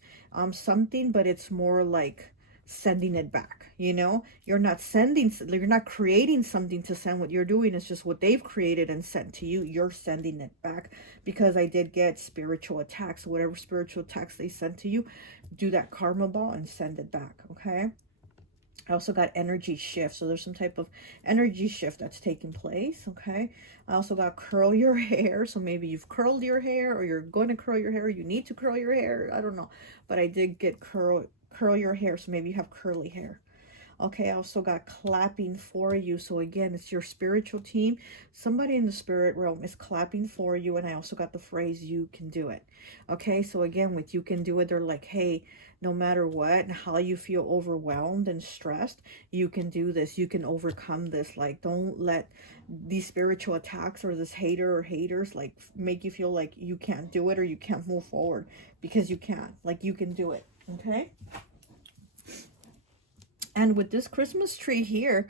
something, but it's more like sending it back. You know, you're not creating something to send. What you're doing is just what they've created and sent to you, you're sending it back. Because I did get spiritual attacks. So whatever spiritual attacks they sent to you, do that karma ball and send it back. Okay, I also got energy shift. So there's some type of energy shift that's taking place. Okay, I also got curl your hair. So maybe you've curled your hair, or you're going to curl your hair, you need to curl your hair, I don't know. But I did get curl your hair. So maybe you have curly hair. Okay, I also got clapping for you. So again, it's your spiritual team. Somebody in the spirit realm is clapping for you. And I also got the phrase, you can do it. Okay, so again, with you can do it, they're like, hey, no matter what and how you feel overwhelmed and stressed, you can do this. You can overcome this. Like, don't let these spiritual attacks or this hater or haters like make you feel like you can't do it or you can't move forward, because you can. Like, you can do it. Okay. And with this Christmas tree here,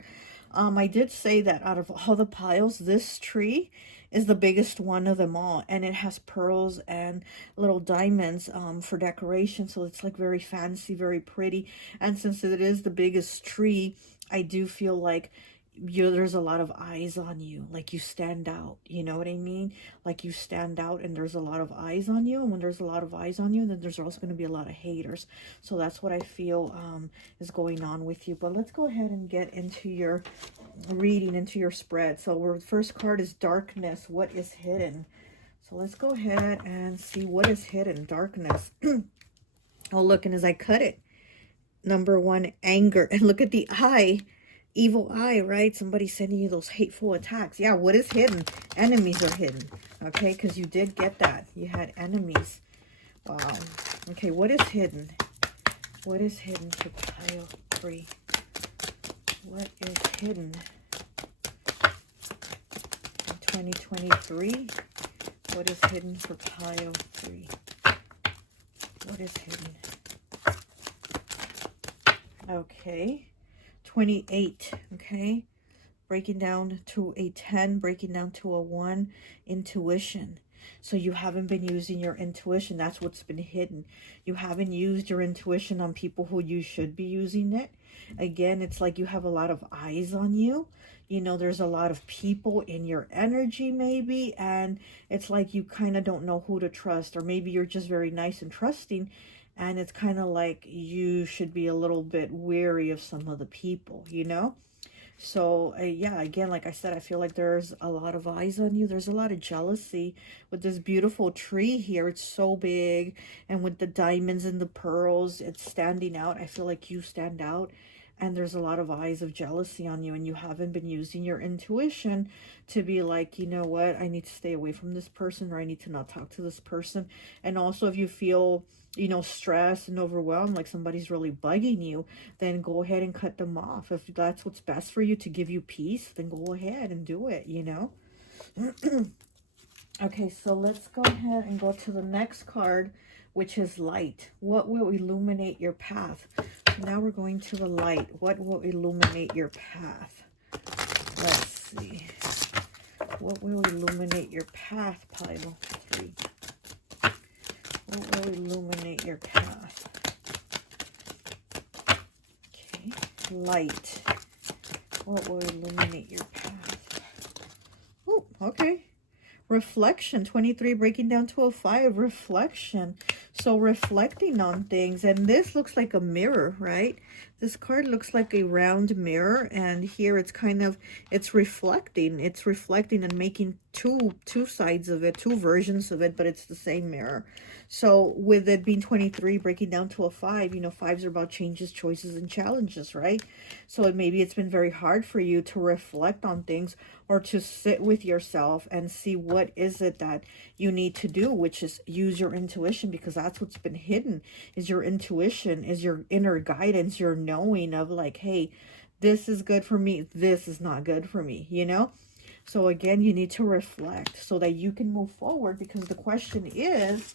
I did say that out of all the piles, this tree is the biggest one of them all. And it has pearls and little diamonds for decoration. So it's like very fancy, very pretty. And since it is the biggest tree, I do feel like there's a lot of eyes on you, like you stand out, you know what I mean? Like you stand out and there's a lot of eyes on you, and when there's a lot of eyes on you, then there's also going to be a lot of haters. So that's what I feel is going on with you. But let's go ahead and get into your reading, into your spread. So our first card is darkness. What is hidden? So let's go ahead and see what is hidden. Darkness. Oh, look, and as I cut it, number one, anger. And look at the eye. Evil eye, right? Somebody sending you those hateful attacks. Yeah, what is hidden? Enemies are hidden. Okay, because you did get that. You had enemies. Wow. Okay, what is hidden? What is hidden for pile 3? What is hidden in 2023? What is hidden for pile 3? What is hidden? Okay. 28, okay, breaking down to a 10, breaking down to a 1, intuition. So you haven't been using your intuition. That's what's been hidden. You haven't used your intuition on people who you should be using it. Again, it's like you have a lot of eyes on you. You know, there's a lot of people in your energy maybe, and it's like you kind of don't know who to trust, or maybe you're just very nice and trusting, and it's kind of like you should be a little bit wary of some of the people, you know? So, yeah, again, like I said, I feel like there's a lot of eyes on you. There's a lot of jealousy with this beautiful tree here. It's so big. And with the diamonds and the pearls, it's standing out. I feel like you stand out. And there's a lot of eyes of jealousy on you. And you haven't been using your intuition to be like, you know what? I need to stay away from this person, or I need to not talk to this person. And also, if you feel, you know, stressed and overwhelmed, like somebody's really bugging you, then go ahead and cut them off. If that's what's best for you to give you peace, then go ahead and do it, you know? Okay, so let's go ahead and go to the next card, which is light. What will illuminate your path? So now we're going to the light. What will illuminate your path? Let's see. What will illuminate your path, pile 3? What will illuminate your path? Okay, light. What will illuminate your path? Oh, okay. Reflection, 23, breaking down to a 5, reflection. So reflecting on things, and this looks like a mirror, right? This card looks like a round mirror, and here it's kind of, it's reflecting and making two sides of it, two versions of it, but it's the same mirror. So with it being 23, breaking down to a 5, you know, 5s are about changes, choices, and challenges, right? So maybe it's been very hard for you to reflect on things, or to sit with yourself and see what is it that you need to do, which is use your intuition, because that's what's been hidden, is your intuition, is your inner guidance, your knowing of like, hey, this is good for me, this is not good for me, you know? So again, you need to reflect so that you can move forward, because the question is,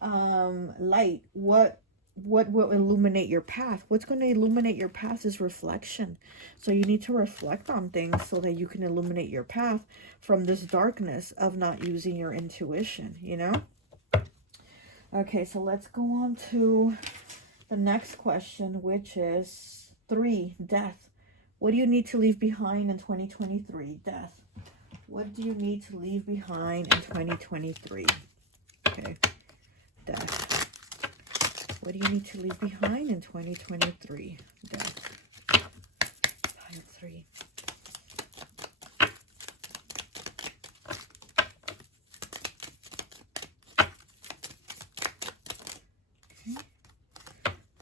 light, what will illuminate your path? What's going to illuminate your path is reflection. So you need to reflect on things so that you can illuminate your path from this darkness of not using your intuition, you know? Okay, so let's go on to the next question, which is 3, death. What do you need to leave behind in 2023? Death. What do you need to leave behind in 2023? Okay, death. What do you need to leave behind in 2023? Death. Pile 3.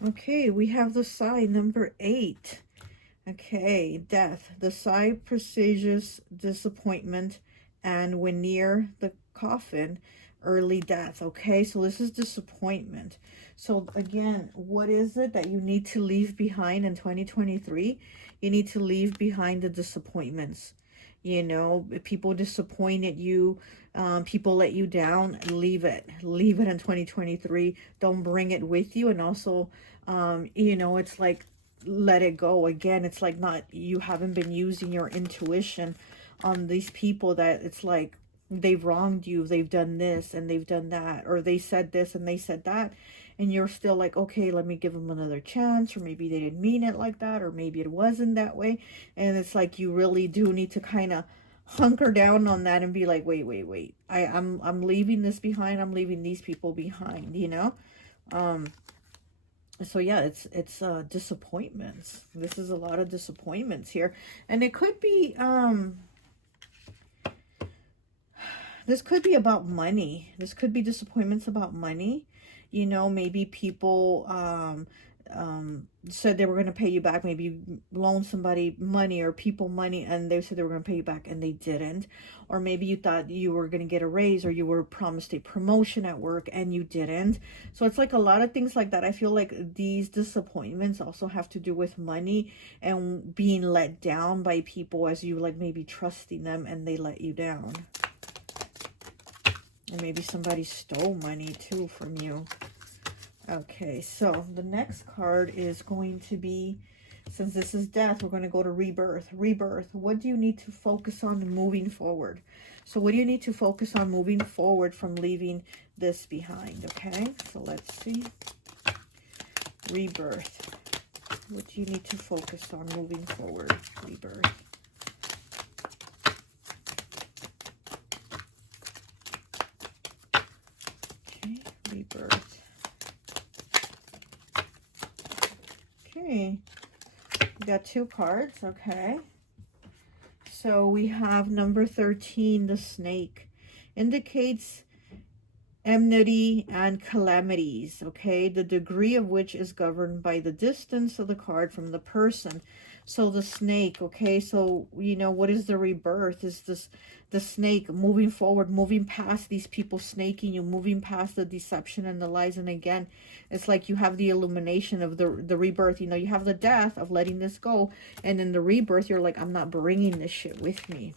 Okay, we have the sign number 8. Okay, death, the sigh presages disappointment, and when near the coffin, early death. Okay, so this is disappointment. So again, what is it that you need to leave behind in 2023? You need to leave behind the disappointments. You know, if people disappointed you, people let you down, leave it in 2023. Don't bring it with you. And also, you know, it's like, let it go. Again, it's like, not, you haven't been using your intuition on these people, that it's like they've wronged you, they've done this and they've done that, or they said this and they said that, and you're still like, okay, let me give them another chance, or maybe they didn't mean it like that, or maybe it wasn't that way. And it's like, you really do need to kind of hunker down on that and be like, wait, I'm leaving this behind, I'm leaving these people behind, you know. So yeah, it's disappointments. This is a lot of disappointments here, and it could be this could be about money. This could be disappointments about money. You know, maybe people said they were going to pay you back. Maybe you loaned somebody money, or people money, and they said they were going to pay you back and they didn't. Or maybe you thought you were going to get a raise, or you were promised a promotion at work and you didn't. So it's like a lot of things like that. I feel like these disappointments also have to do with money and being let down by people, as you like maybe trusting them and they let you down. And maybe somebody stole money too from you. Okay, so the next card is going to be, since this is death, we're going to go to rebirth. Rebirth, what do you need to focus on moving forward? So what do you need to focus on moving forward from leaving this behind? Okay, so let's see. Rebirth, what do you need to focus on moving forward? Rebirth. Okay, rebirth. Okay, we got two cards. Okay, so we have number 13, the snake, indicates enmity and calamities. Okay, the degree of which is governed by the distance of the card from the person. So the snake, okay, so you know, what is the rebirth? Is this the snake moving forward, moving past these people snaking you, moving past the deception and the lies. And again, it's like you have the illumination of the rebirth. You know, you have the death of letting this go, and then the rebirth, you're like, I'm not bringing this shit with me.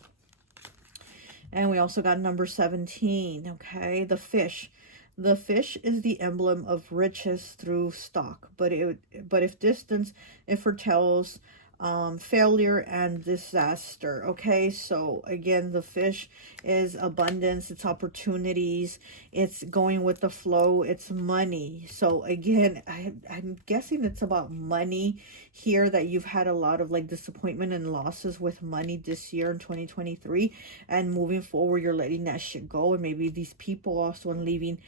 And we also got number 17, okay, the fish. The fish is the emblem of riches through stock, but if distance, it foretells failure and disaster. Okay, so again, the fish is abundance, it's opportunities, it's going with the flow, it's money. So again, I'm guessing it's about money here, that you've had a lot of like disappointment and losses with money this year in 2023, and moving forward, you're letting that shit go. And maybe these people also, in leaving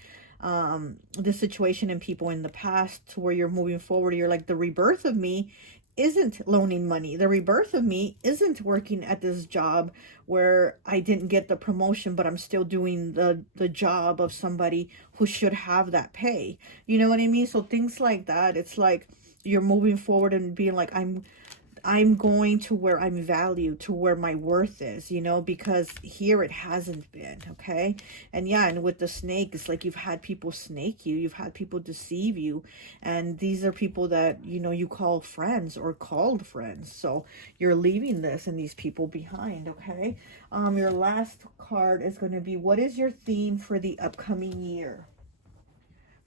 the situation and people in the past, to where you're moving forward, you're like, the rebirth of me isn't loaning money. The rebirth of me isn't working at this job where I didn't get the promotion, but I'm still doing the job of somebody who should have that pay. You know what I mean? So things like that, it's like you're moving forward and being like, I'm going to where I'm valued, to where my worth is, you know, because here it hasn't been. Okay. And yeah, and with the snake, it's like you've had people snake you, you've had people deceive you, and these are people that, you know, you call friends or called friends. So you're leaving this and these people behind. Okay. Your last card is going to be, what is your theme for the upcoming year?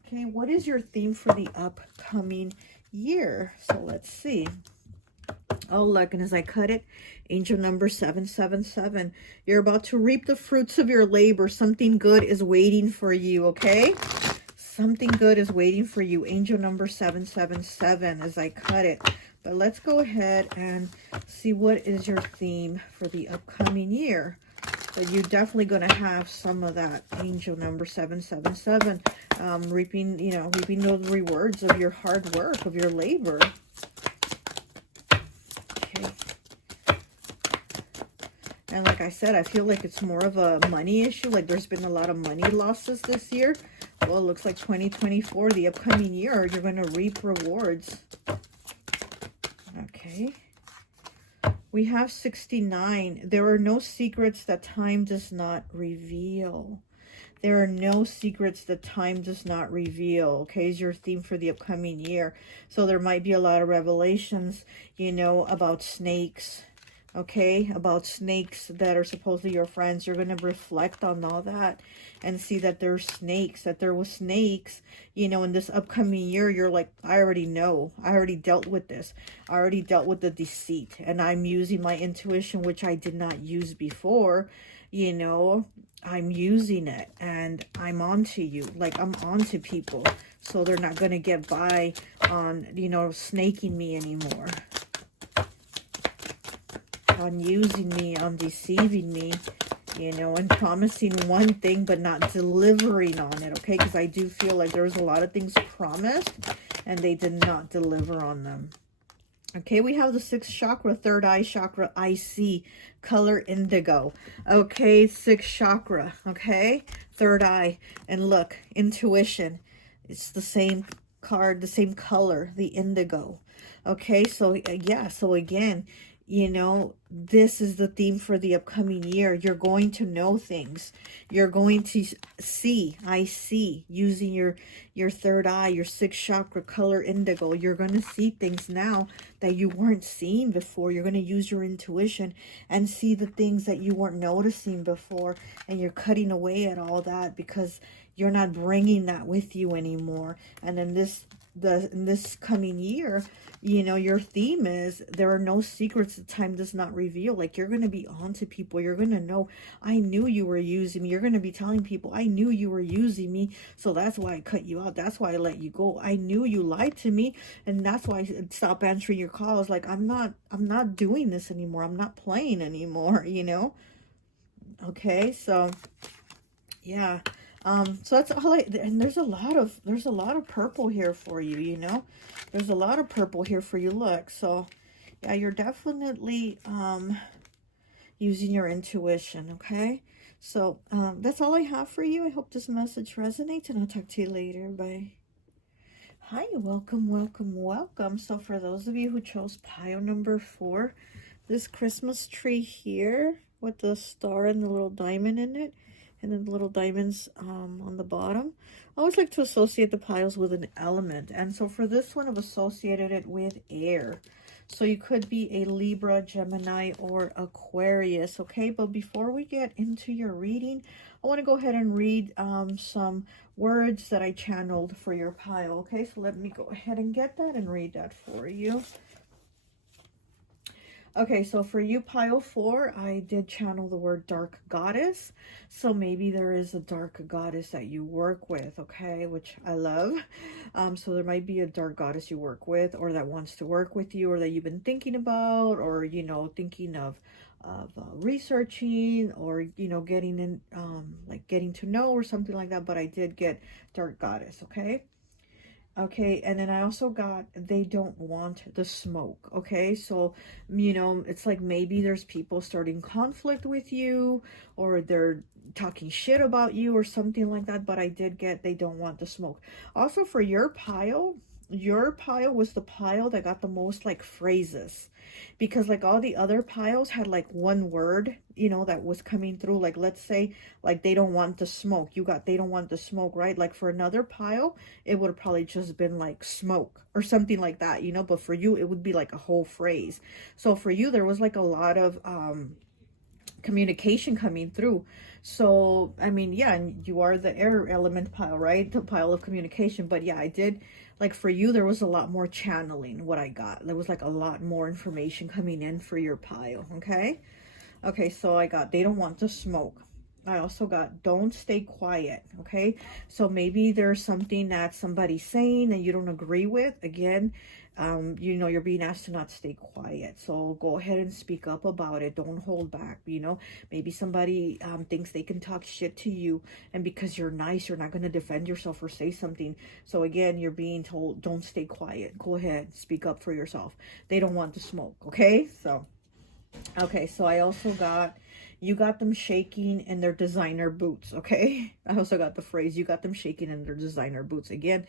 Okay, what is your theme for the upcoming year? So let's see. Oh, look, and as I cut it, angel number 777. You're about to reap the fruits of your labor. Something good is waiting for you, okay? Something good is waiting for you. Angel number 777 as I cut it. But let's go ahead and see what is your theme for the upcoming year. But you're definitely going to have some of that angel number 777. Reaping, you know, reaping the rewards of your hard work, of your labor. And like I said, I feel like it's more of a money issue. Like there's been a lot of money losses this year. Well, it looks like 2024, the upcoming year, you're going to reap rewards. Okay. We have 69. There are no secrets that time does not reveal. There are no secrets that time does not reveal, okay, is your theme for the upcoming year. So there might be a lot of revelations, you know, about snakes, okay, about snakes that are supposedly your friends. You're going to reflect on all that and see that there's snakes, that there was snakes, you know, in this upcoming year. You're like, I already know. I already dealt with this. I already dealt with the deceit. And I'm using my intuition, which I did not use before, you know. I'm using it and I'm onto you. Like, I'm onto people. So they're not going to get by on, you know, snaking me anymore. On using me, on deceiving me, you know, and promising one thing but not delivering on it, okay? Because I do feel like there's a lot of things promised and they did not deliver on them. Okay, we have the 6th chakra, 3rd eye chakra, I see, color indigo. Okay, 6th chakra, okay, 3rd eye. And look, intuition. It's the same card, the same color, the indigo. Okay, so yeah, so again, you know, this is the theme for the upcoming year. You're going to know things. You're going to see, I see, using your 3rd eye, your 6th chakra, color indigo. You're going to see things now that you weren't seeing before. You're going to use your intuition and see the things that you weren't noticing before. And you're cutting away at all that because you're not bringing that with you anymore. And then in this coming year, you know, your theme is there are no secrets that time does not reveal. Like, you're going to be on to people. You're going to know, I knew you were using me. You're going to be telling people, I knew you were using me. So that's why I cut you out. That's why I let you go. I knew you lied to me. And that's why I stopped answering your calls. Like, I'm not doing this anymore. I'm not playing anymore, you know? Okay, so yeah. So that's all and there's a lot of purple here for you, you know. There's a lot of purple here for you. Look, so yeah, you're definitely using your intuition, okay? So that's all I have for you. I hope this message resonates, and I'll talk to you later. Bye. Hi, welcome, welcome, welcome. So for those of you who chose pile number 4, this Christmas tree here with the star and the little diamond in it, and then the little diamonds on the bottom. I always like to associate the piles with an element. And so for this one, I've associated it with air. So you could be a Libra, Gemini, or Aquarius, okay? But before we get into your reading, I want to go ahead and read some words that I channeled for your pile, okay? So let me go ahead and get that and read that for you. Okay, so for you, pile 4, I did channel the word dark goddess. So maybe there is a dark goddess that you work with, okay, which I love. So there might be a dark goddess you work with, or that wants to work with you, or that you've been thinking about, or, you know, thinking of researching, or, you know, getting in, like getting to know or something like that. But I did get dark goddess, okay? Okay, and then I also got, they don't want the smoke, okay? So, you know, it's like maybe there's people starting conflict with you, or they're talking shit about you or something like that, but I did get, they don't want the smoke. Also, for your pile was the pile that got the most, like, phrases. Because, like, all the other piles had, like, one word, you know, that was coming through. Like, let's say, like, they don't want the smoke. You got, they don't want the smoke, right? Like, for another pile, it would have probably just been, like, smoke or something like that, you know? But for you, it would be, like, a whole phrase. So, for you, there was, like, a lot of communication coming through. So, I mean, yeah, and you are the air element pile, right? The pile of communication. But yeah, I did, like, for you, there was a lot more channeling what I got. There was, like, a lot more information coming in for your pile, okay? Okay, so I got, they don't want to smoke. I also got, don't stay quiet, okay? So maybe there's something that somebody's saying and you don't agree with. Again, you know, you're being asked to not stay quiet. So go ahead and speak up about it. Don't hold back, you know? Maybe somebody thinks they can talk shit to you, and because you're nice, you're not going to defend yourself or say something. So again, you're being told, don't stay quiet. Go ahead, speak up for yourself. They don't want to smoke, okay? So, okay, so I also got, you got them shaking in their designer boots, okay? I also got the phrase, you got them shaking in their designer boots. Again,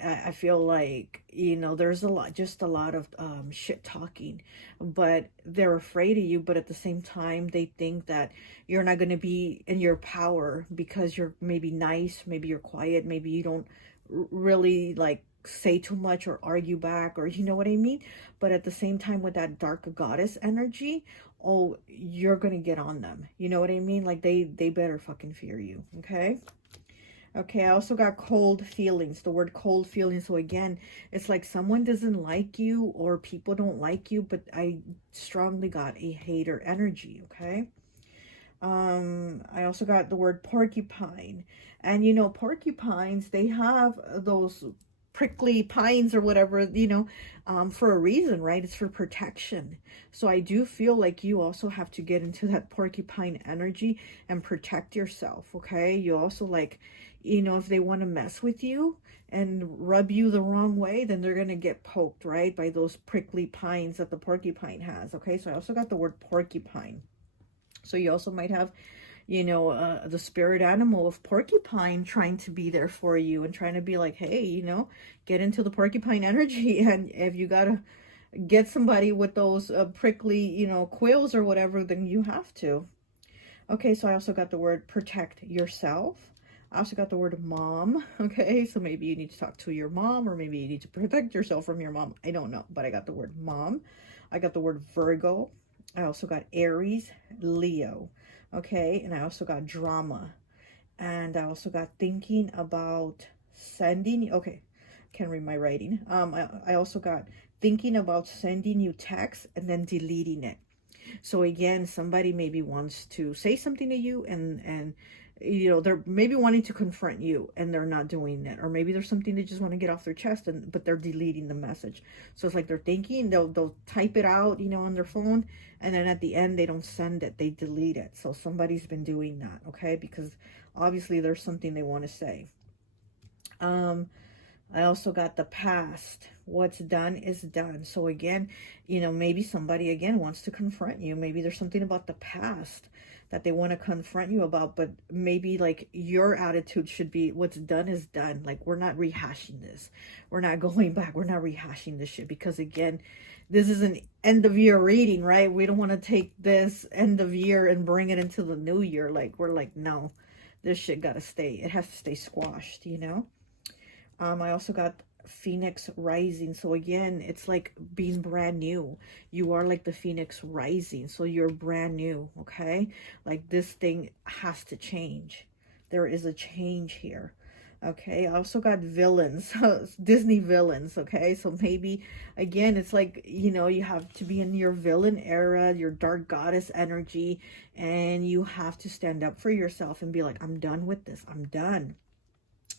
I feel like, you know, there's just a lot of shit talking, but they're afraid of you. But at the same time, they think that you're not going to be in your power because you're maybe nice, maybe you're quiet, maybe you don't really like say too much or argue back, or you know what I mean. But at the same time, with that dark goddess energy, oh, you're going to get on them. You know what I mean? Like they better fucking fear you. Okay. Okay, I also got cold feelings, the word cold feelings. So again, it's like someone doesn't like you or people don't like you, but I strongly got a hater energy, okay? I also got the word porcupine. And you know, porcupines, they have those prickly pines or whatever, you know, for a reason, right? It's for protection. So I do feel like you also have to get into that porcupine energy and protect yourself, okay? You also like, you know, if they want to mess with you and rub you the wrong way, then they're going to get poked, right? By those prickly pines that the porcupine has, okay? So I also got the word porcupine. So you also might have, you know, the spirit animal of porcupine trying to be there for you and trying to be like, hey, you know, get into the porcupine energy. And if you got to get somebody with those prickly, you know, quills or whatever, then you have to. Okay, so I also got the word protect yourself. I also got the word mom. Okay, so maybe you need to talk to your mom, or maybe you need to protect yourself from your mom. I don't know, but I got the word mom. I got the word Virgo. I also got Aries, Leo. Okay, and I also got drama. And I also got thinking about sending. Okay, can't read my writing. I also got thinking about sending you text and then deleting it. So again, somebody maybe wants to say something to you, and you know, they're maybe wanting to confront you and they're not doing it, or maybe there's something they just want to get off their chest, and but they're deleting the message. So it's like they're thinking, they'll type it out, you know, on their phone, and then at the end they don't send it, they delete it. So somebody's been doing that, okay? Because obviously there's something they want to say. I also got the past. What's done is done. So again, you know, maybe somebody again wants to confront you. Maybe there's something about the past that they want to confront you about, but maybe like your attitude should be what's done is done. Like, we're not rehashing this. We're not going back. We're not rehashing this shit, because again, this is an end of year reading, right? We don't want to take this end of year and bring it into the new year. Like, we're like, no, this shit got to stay. It has to stay squashed, you know? I also got Phoenix Rising. So again, it's like being brand new. You are like the Phoenix Rising. So you're brand new, okay? Like, this thing has to change. There is a change here. Okay, I also got villains, Disney villains, okay? So maybe, again, it's like, you know, you have to be in your villain era, your dark goddess energy, and you have to stand up for yourself and be like, I'm done with this. I'm done.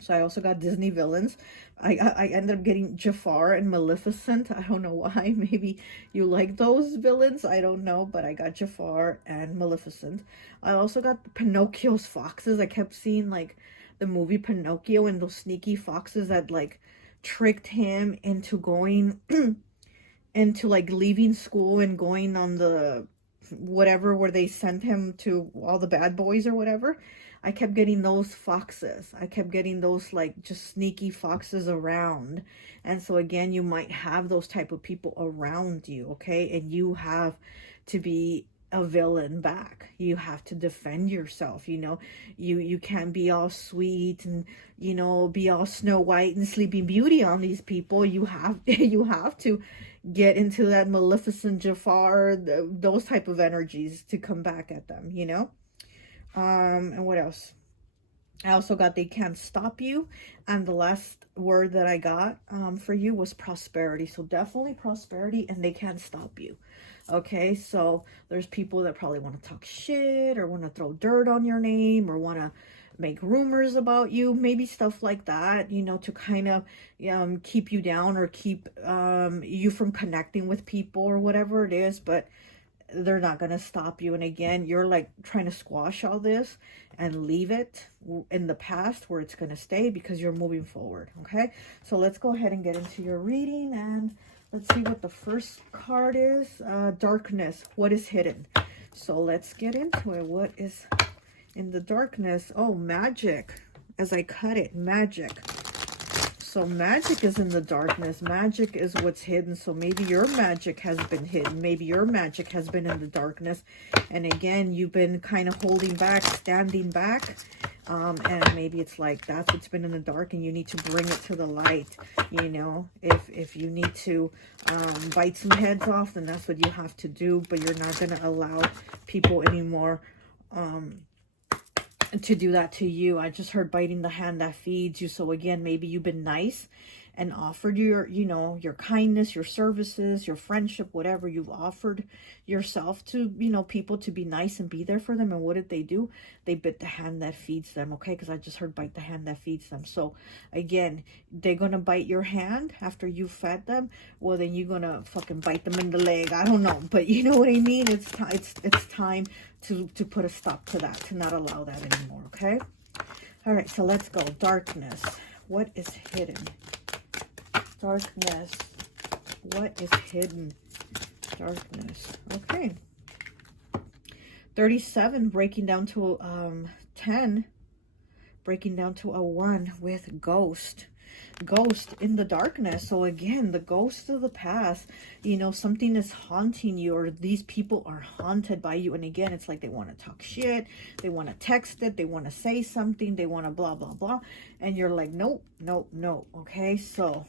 So I also got Disney villains. I ended up getting Jafar and Maleficent. I don't know why. Maybe you like those villains. I don't know. But I got Jafar and Maleficent. I also got Pinocchio's foxes. I kept seeing like the movie Pinocchio and those sneaky foxes that like tricked him into going into like leaving school and going on the whatever where they sent him to all the bad boys or whatever. I kept getting those foxes. I kept getting those like just sneaky foxes around. And so again, you might have those type of people around you, okay? And you have to be a villain back. You have to defend yourself, you know. You can't be all sweet and, you know, be all Snow White and Sleeping Beauty on these people. You have you have to get into that Maleficent, Jafar, those type of energies to come back at them, you know. And what else? I also got they can't stop you. And the last word that I got for you was prosperity. So definitely prosperity, and they can't stop you. Okay, so there's people that probably want to talk shit or want to throw dirt on your name or want to make rumors about you, maybe stuff like that, you know, to kind of keep you down or keep you from connecting with people or whatever it is. But they're not going to stop you. And again, you're like trying to squash all this and leave it in the past where it's going to stay, because you're moving forward. Okay, so let's go ahead and get into your reading, and let's see what the first card is. Darkness, what is hidden? So let's get into it. What is in the darkness? Oh, magic. As I cut it, magic. So magic is in the darkness. Magic is what's hidden. So maybe your magic has been hidden. Maybe your magic has been in the darkness. And again, you've been kind of holding back, standing back. And maybe it's like that's what's been in the dark and you need to bring it to the light. You know, if you need to bite some heads off, then that's what you have to do. But you're not going to allow people anymore to do that to you. I just heard biting the hand that feeds you. So again, maybe you've been nice and offered your, you know, your kindness, your services, your friendship, whatever. You've offered yourself to, you know, people to be nice and be there for them. And what did they do? They bit the hand that feeds them. Okay, because I just heard bite the hand that feeds them. So again, they're gonna bite your hand after you fed them. Well, then you're gonna fucking bite them in the leg. I don't know, but you know what I mean. It's time to put a stop to that, to not allow that anymore. Okay. All right. So let's go. Darkness. What is hidden? Darkness. What is hidden? Darkness. Okay. 37 breaking down to 10, breaking down to a 1 with ghost. Ghost in the darkness. So again, the ghost of the past, you know, something is haunting you, or these people are haunted by you. And again, it's like they want to talk shit, they want to text it, they want to say something, they want to blah blah blah, and you're like, nope, nope, nope. Okay, so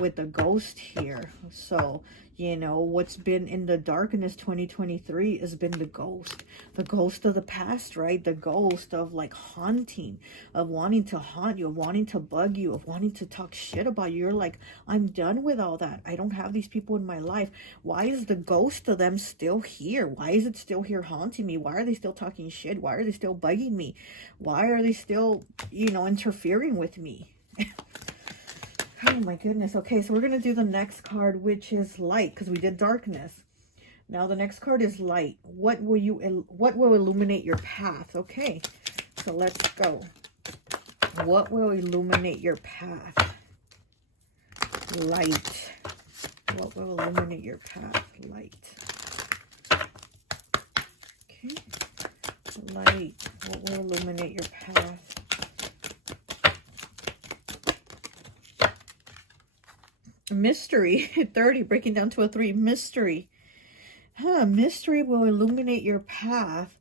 with the ghost here, so you know what's been in the darkness 2023 has been the ghost of the past, right? The ghost of like haunting, of wanting to haunt you, of wanting to bug you, of wanting to talk shit about you. You're like, I'm done with all that. I don't have these people in my life. Why is the ghost of them still here? Why is it still here haunting me? Why are they still talking shit? Why are they still bugging me? Why are they still, you know, interfering with me? Oh my goodness. Okay, so we're going to do the next card, which is light, because we did darkness. Now the next card is light. What will illuminate your path? Okay, so let's go. What will illuminate your path? Light. What will illuminate your path? Light. Okay. Light. What will illuminate your path? Mystery. 30 breaking down to a 3. Mystery. Mystery will illuminate your path.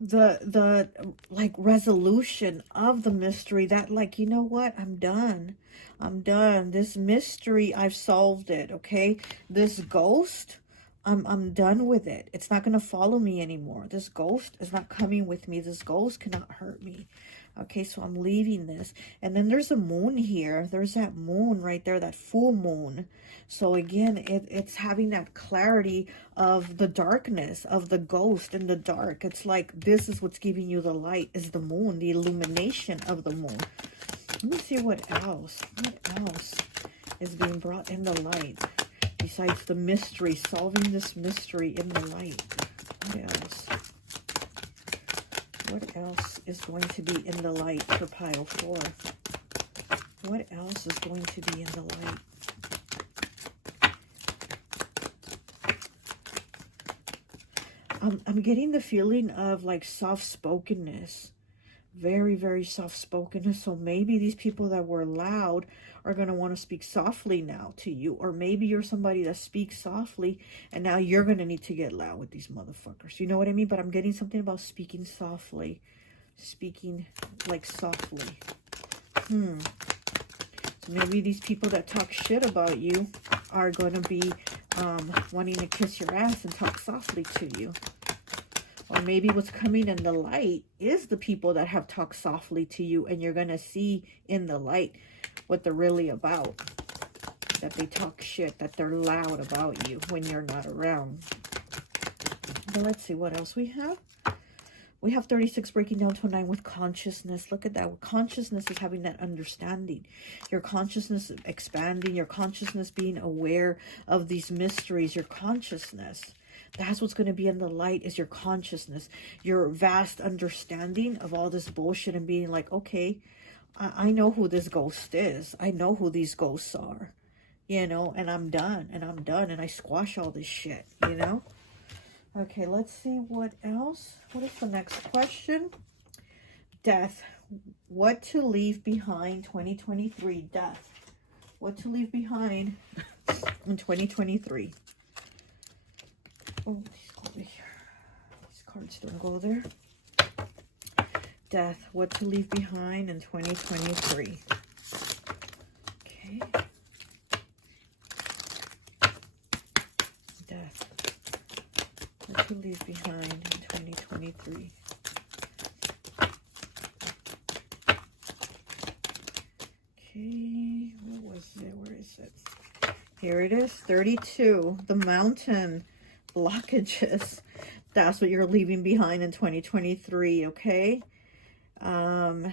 The like resolution of the mystery, that like, you know what, I'm done. This mystery, I've solved it. Okay, this ghost, I'm done with it. It's not going to follow me anymore. This ghost is not coming with me. This ghost cannot hurt me. Okay, so I'm leaving this. And then there's a moon here. There's that moon right there, that full moon. So again, it's having that clarity of the darkness, of the ghost in the dark. It's like this is what's giving you the light, is the moon, the illumination of the moon. Let me see what else. What else is being brought in the light besides the mystery, solving this mystery in the light? What else? What else is going to be in the light for pile 4? What else is going to be in the light? I'm getting the feeling of like soft-spokenness. Very, very soft-spokenness. So maybe these people that were loud are going to want to speak softly now to you. Or maybe you're somebody that speaks softly and now you're going to need to get loud with these motherfuckers. You know what I mean? But I'm getting something about speaking softly. Speaking like softly. So maybe these people that talk shit about you are going to be wanting to kiss your ass and talk softly to you. Or maybe what's coming in the light is the people that have talked softly to you, and you're going to see in the light what they're really about. That they talk shit, that they're loud about you when you're not around. But let's see what else we have. We have 36 breaking down to a 9 with consciousness. Look at that. Consciousness is having that understanding. Your consciousness expanding. Your consciousness being aware of these mysteries. Your consciousness. That's what's going to be in the light, is your consciousness. Your vast understanding of all this bullshit and being like, okay, I know who this ghost is. I know who these ghosts are. You know, and I'm done. And I'm done. And I squash all this shit, you know. Okay, let's see what else. What is the next question? Death. What to leave behind 2023. Death. What to leave behind in 2023. Oh, these go over here. These cards don't go there. Death. What to leave behind in 2023. Okay. Death. What to leave behind in 2023. Okay, what was it? Where is it? Here it is, 32. The mountain blockages. That's what you're leaving behind in 2023, okay? And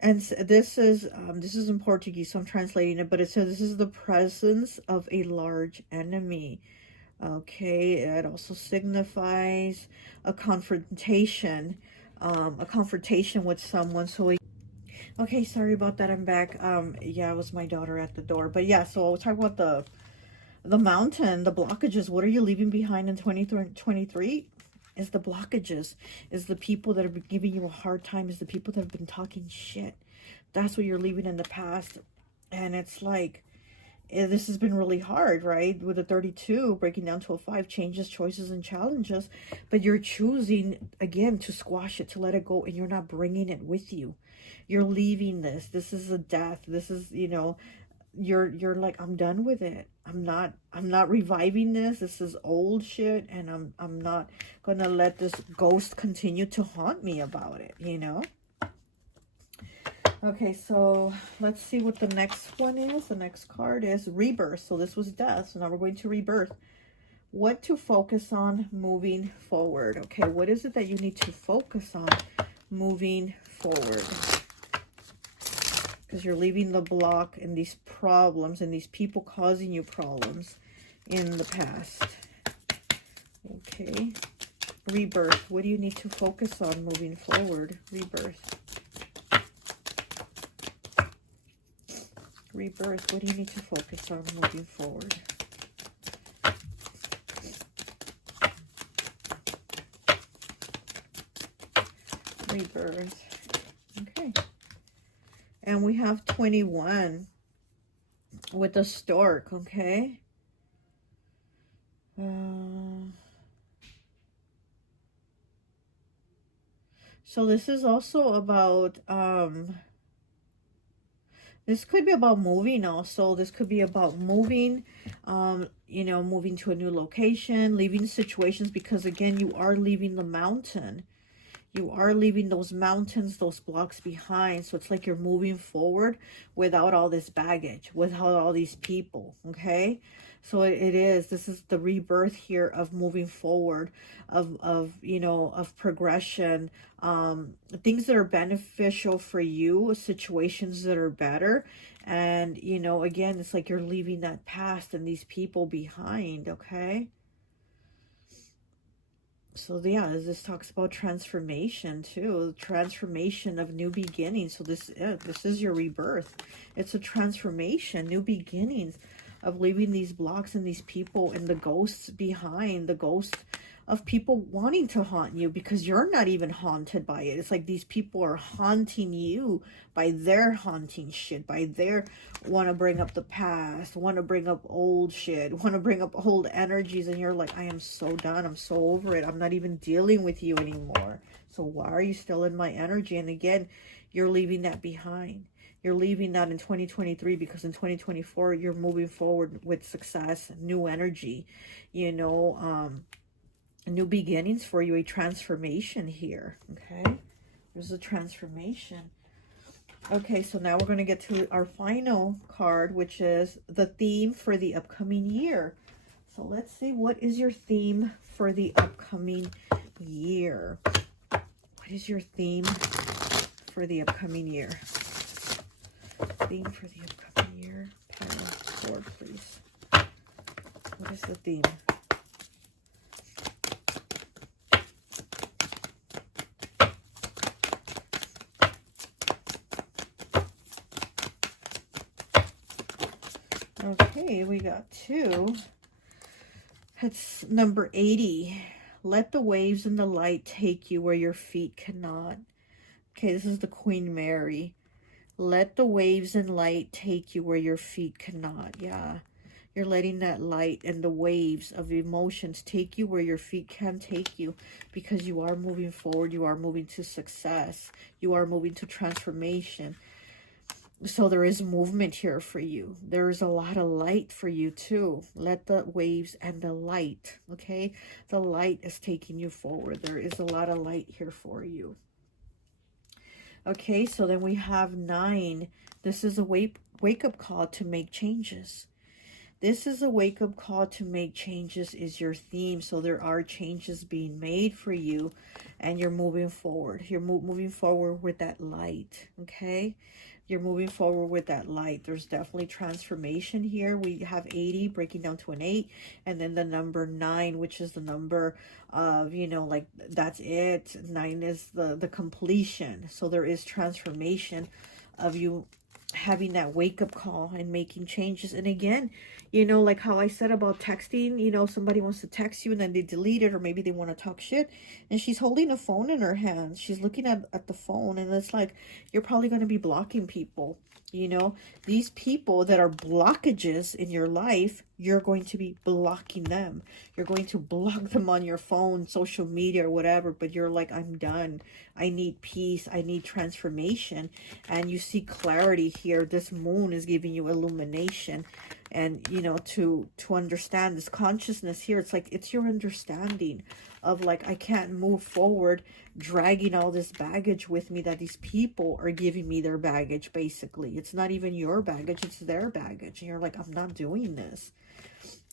this is in Portuguese, so I'm translating it, but it says this is the presence of a large enemy. Okay, it also signifies a confrontation with someone. So okay, sorry about that. I'm back. Yeah, it was my daughter at the door. But yeah, so we'll talk about the mountain, the blockages. What are you leaving behind in 2023? Is the blockages, is the people that have been giving you a hard time, is the people that have been talking shit. That's what you're leaving in the past. And it's like, this has been really hard, right? With a 32 breaking down to a 5, changes, choices, and challenges. But you're choosing, again, to squash it, to let it go, and you're not bringing it with you. You're leaving this. This is a death. This is, you know, you're like, I'm done with it. I'm not reviving this. This is old shit, and I'm not gonna let this ghost continue to haunt me about it, you know? Okay, so let's see what the next one is. The next card is rebirth. So this was death. So now we're going to rebirth. What to focus on moving forward. Okay, what is it that you need to focus on moving forward? Because you're leaving the block and these problems and these people causing you problems in the past. Okay. Rebirth. What do you need to focus on moving forward? Rebirth. Rebirth. What do you need to focus on moving forward? Rebirth. Okay. And we have 21 with the stork, okay? So this is also about, this could be about moving also. This could be about moving, you know, moving to a new location, leaving situations, because again, you are leaving the mountain. You are leaving those mountains, those blocks behind. So it's like you're moving forward without all this baggage, without all these people, okay? So it is, this is the rebirth here of moving forward, of you know, of progression, things that are beneficial for you, situations that are better. And, you know, again, it's like you're leaving that past and these people behind, okay? So yeah, this talks about transformation too, transformation of new beginnings. So this is your rebirth. It's a transformation, new beginnings, of leaving these blocks and these people and the ghosts behind, the ghost of people wanting to haunt you because you're not even haunted by it. It's like these people are haunting you by their haunting shit, by their want to bring up the past, want to bring up old shit, want to bring up old energies, and you're like, I am so done, I'm so over it, I'm not even dealing with you anymore. So why are you still in my energy? And again, you're leaving that behind. You're leaving that in 2023 because in 2024, you're moving forward with success, new energy, you know, new beginnings for you, a transformation here, okay? There's a transformation. Okay, so now we're going to get to our final card, which is the theme for the upcoming year. So let's see, what is your theme for the upcoming year? What is your theme for the upcoming year? Theme for the upcoming year. Pile forward, please. What is the theme? Okay, we got 2. It's number 80. Let the waves and the light take you where your feet cannot. Okay, this is the Queen Mary. Let the waves and light take you where your feet cannot. Yeah. You're letting that light and the waves of emotions take you where your feet can take you, because you are moving forward. You are moving to success. You are moving to transformation. So there is movement here for you. There's a lot of light for you too. Let the waves and the light, okay? The light is taking you forward. There is a lot of light here for you. Okay, so then we have 9. This is a wake-up call to make changes. This is a wake-up call to make changes is your theme. So there are changes being made for you, and you're moving forward. You're moving forward with that light, okay? You're moving forward with that light. There's definitely transformation here. We have 80 breaking down to an 8, and then the number 9, which is the number of, you know, like that's it. 9 is the completion. So there is transformation of you having that wake-up call and making changes. And again, you know, like how I said about texting, you know, somebody wants to text you and then they delete it, or maybe they want to talk shit, and she's holding a phone in her hands. She's looking at the phone, and it's like, you're probably going to be blocking people. You know, these people that are blockages in your life, you're going to be blocking them. You're going to block them on your phone, social media, or whatever. But you're like, I'm done. I need peace. I need transformation. And you see clarity here. This moon is giving you illumination. And, you know, to understand this consciousness here, it's like, it's your understanding of like, I can't move forward dragging all this baggage with me that these people are giving me their baggage. Basically, it's not even your baggage, it's their baggage. And you're like, I'm not doing this.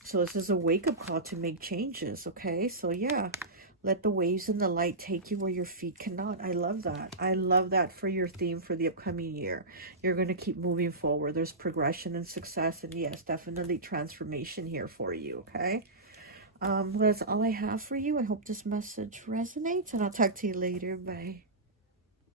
So this is a wake-up call to make changes. Okay, so yeah, let the waves and the light take you where your feet cannot. I love that. I love that for your theme for the upcoming year. You're going to keep moving forward. There's progression and success, and yes, definitely transformation here for you. Okay, that's all I have for you. I hope this message resonates, and I'll talk to you later. Bye.